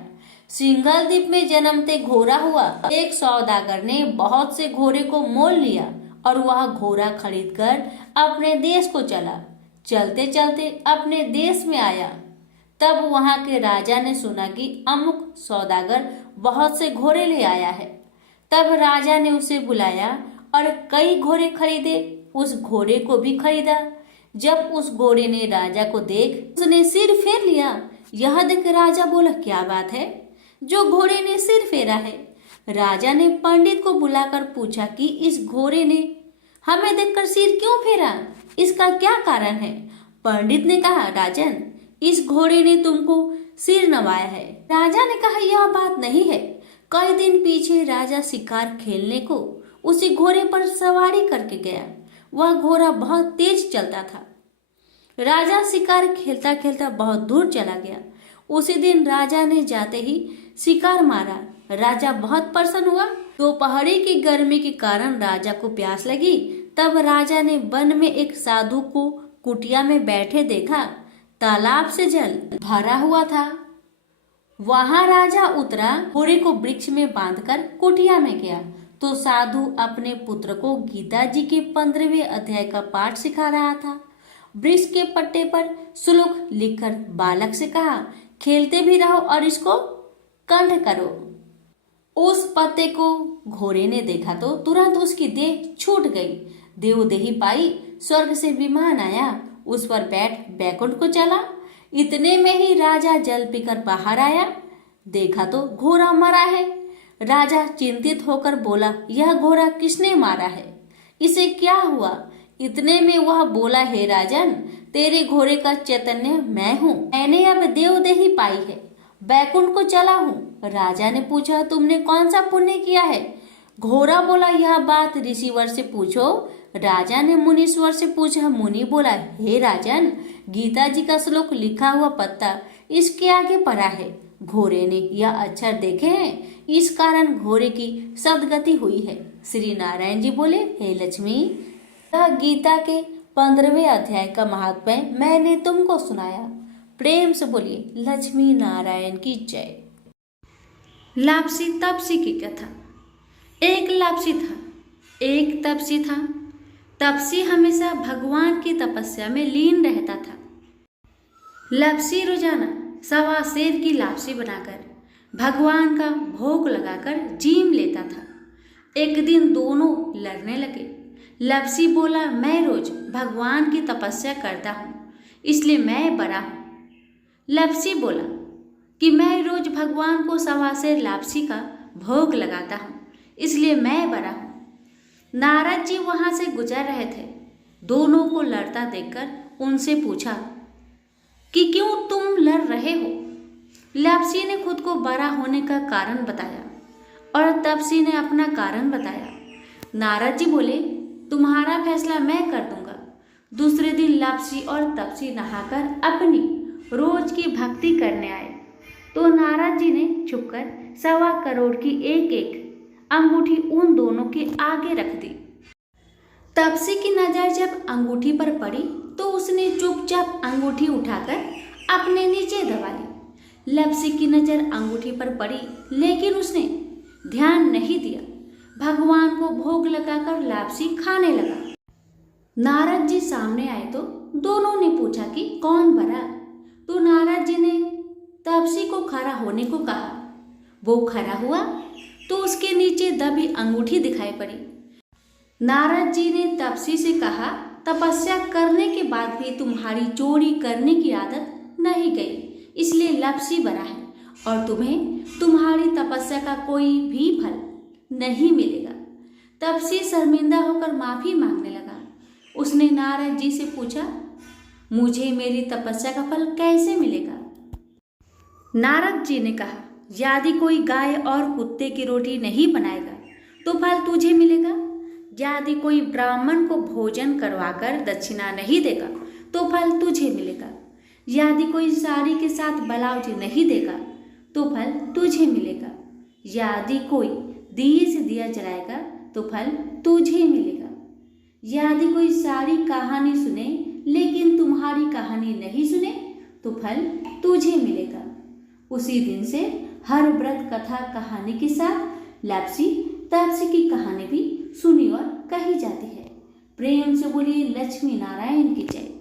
सिंघल द्वीप में जन्मते घोड़ा हुआ। एक सौदागर ने बहुत से घोड़े को मोल लिया और वह घोड़ा खरीदकर अपने देश को चला। चलते चलते अपने देश में आया। तब वहां के राजा ने सुना कि अमुक सौदागर बहुत से घोड़े ले आया है। तब राजा ने उसे बुलाया और कई घोड़े खरीदे। उस घोड़े को भी खरीदा। जब उस घोड़े ने राजा को देख उसने सिर फेर लिया। यह देख राजा बोला, क्या बात है, जो घोड़े ने सिर फेरा है। राजा ने पंडित को बुलाकर पूछा कि इस घोड़े ने हमें देखकर सिर क्यों फेरा, इसका क्या कारण है। पंडित ने कहा, राजन, इस घोड़े ने तुमको सिर नवाया है। राजा ने कहा, यह बात नहीं है। कई दिन पीछे राजा शिकार खेलने को उसी घोड़े पर सवारी करके गया। वह घोड़ा बहुत तेज चलता था। राजा शिकार खेलता खेलता बहुत दूर चला गया। उसी दिन राजा ने जाते ही शिकार मारा। राजा बहुत प्रसन्न हुआ। दोपहरी की गर्मी के कारण राजा को प्यास लगी। तब राजा ने वन में एक साधु को कुटिया में बैठे देखा। तालाब से जल भरा हुआ था। वहां राजा उतरा। घोड़े को वृक्ष में बांधकर कुटिया में गया तो साधु अपने पुत्र को गीता जी के 15वें अध्याय का पाठ सिखा रहा था। वृक्ष के पट्टे पर श्लोक लिखकर बालक से कहा, खेलते भी रहो और इसको कंठ करो। उस पत्ते को घोड़े ने देखा तो तुरंत उसकी देह छूट गई। देवदेही पाई। स्वर्ग से विमान आया, उस पर बैठ बैकुंठ को चला। इतने में ही राजा जल पीकर बाहर आया। देखा तो घोड़ा मरा है। राजा चिंतित होकर बोला, यह घोड़ा किसने मारा है, इसे क्या हुआ। इतने में वह बोला, हे राजन, तेरे घोड़े का चैतन्य मैं हूँ। मैंने अब देवदेही पाई है, बैकुंठ को चला हूँ। राजा ने पूछा, तुमने कौन सा पुण्य किया है। घोड़ा बोला, यह बात ऋषिवर से पूछो। राजा ने मुनीश्वर से पूछा। मुनि बोला, हे राजन, गीता जी का श्लोक लिखा हुआ पत्ता इसके आगे पड़ा है। घोड़े ने यह अक्षर देखे हैं, इस कारण घोड़े की सदगति हुई है। श्री नारायण जी बोले, हे लक्ष्मी, यह गीता के 15वें अध्याय का महात्म्य मैंने तुमको सुनाया। प्रेम से बोलिए लक्ष्मी नारायण की जय। लापसी तपसी की कथा। एक लापसी था, एक तपसी था। तपसी हमेशा भगवान की तपस्या में लीन रहता था। लापसी रोजाना 1.25 सेर की लापसी बनाकर भगवान का भोग लगाकर जीम लेता था। एक दिन दोनों लड़ने लगे। लापसी बोला, मैं रोज भगवान की तपस्या करता हूँ, इसलिए मैं बड़ा हूँ। लापसी बोला कि मैं रोज भगवान को 1.25 सेर लापसी का भोग लगाता हूँ, इसलिए मैं बड़ा हूँ। नारद जी वहां से गुजर रहे थे। दोनों को लड़ता देखकर उनसे पूछा कि क्यों तुम लड़ रहे हो। लापसी ने खुद को बड़ा होने का कारण बताया और तपसी ने अपना कारण बताया। नारद जी बोले, तुम्हारा फैसला मैं कर दूंगा। दूसरे दिन लापसी और तपसी नहाकर अपनी रोज की भक्ति करने आए तो नारद जी ने छुपकर 1.25 करोड़ की एक अंगूठी उन दोनों के आगे रख दी। तपसी की नजर जब अंगूठी पर पड़ी तो उसने चुप चुपचाप अंगूठी उठाकर अपने नीचे दबा ली। लप्सी की नजर अंगूठी पर पड़ी, लेकिन उसने ध्यान नहीं दिया। भगवान को भोग लगाकर लापसी खाने लगा। नारद जी सामने आए तो दोनों ने पूछा कि कौन बरा, तो नारद जी ने तपसी को खड़ा होने को कहा। वो खड़ा हुआ तो उसके नीचे दबी अंगूठी दिखाई पड़ी। नारद जी ने तपसी से कहा, तपस्या करने के बाद भी तुम्हारी चोरी करने की आदत नहीं गई, इसलिए लप्सी बरा है और तुम्हें तुम्हारी तपस्या का कोई भी फल नहीं मिलेगा। तपसी शर्मिंदा होकर माफी मांगने लगा। उसने नारद जी से पूछा, मुझे मेरी तपस्या का फल कैसे मिलेगा? नारद जी ने कहा, यदि कोई गाय और कुत्ते की रोटी नहीं बनाएगा तो फल तुझे मिलेगा। यदि कोई ब्राह्मण को भोजन करवाकर दक्षिणा नहीं देगा तो फल तुझे मिलेगा। यदि कोई साड़ी के साथ ब्लाउज नहीं देगा तो फल तुझे मिलेगा। यदि कोई दिए से दिया जलाएगा तो फल तुझे मिलेगा। यदि कोई सारी कहानी सुने लेकिन तुम्हारी कहानी नहीं सुने तो फल तुझे मिलेगा। उसी दिन से हर व्रत कथा कहानी के साथ लापसी तपसी की कहानी भी सुनी और कही जाती है। प्रेम से बोलिए लक्ष्मी नारायण की जय।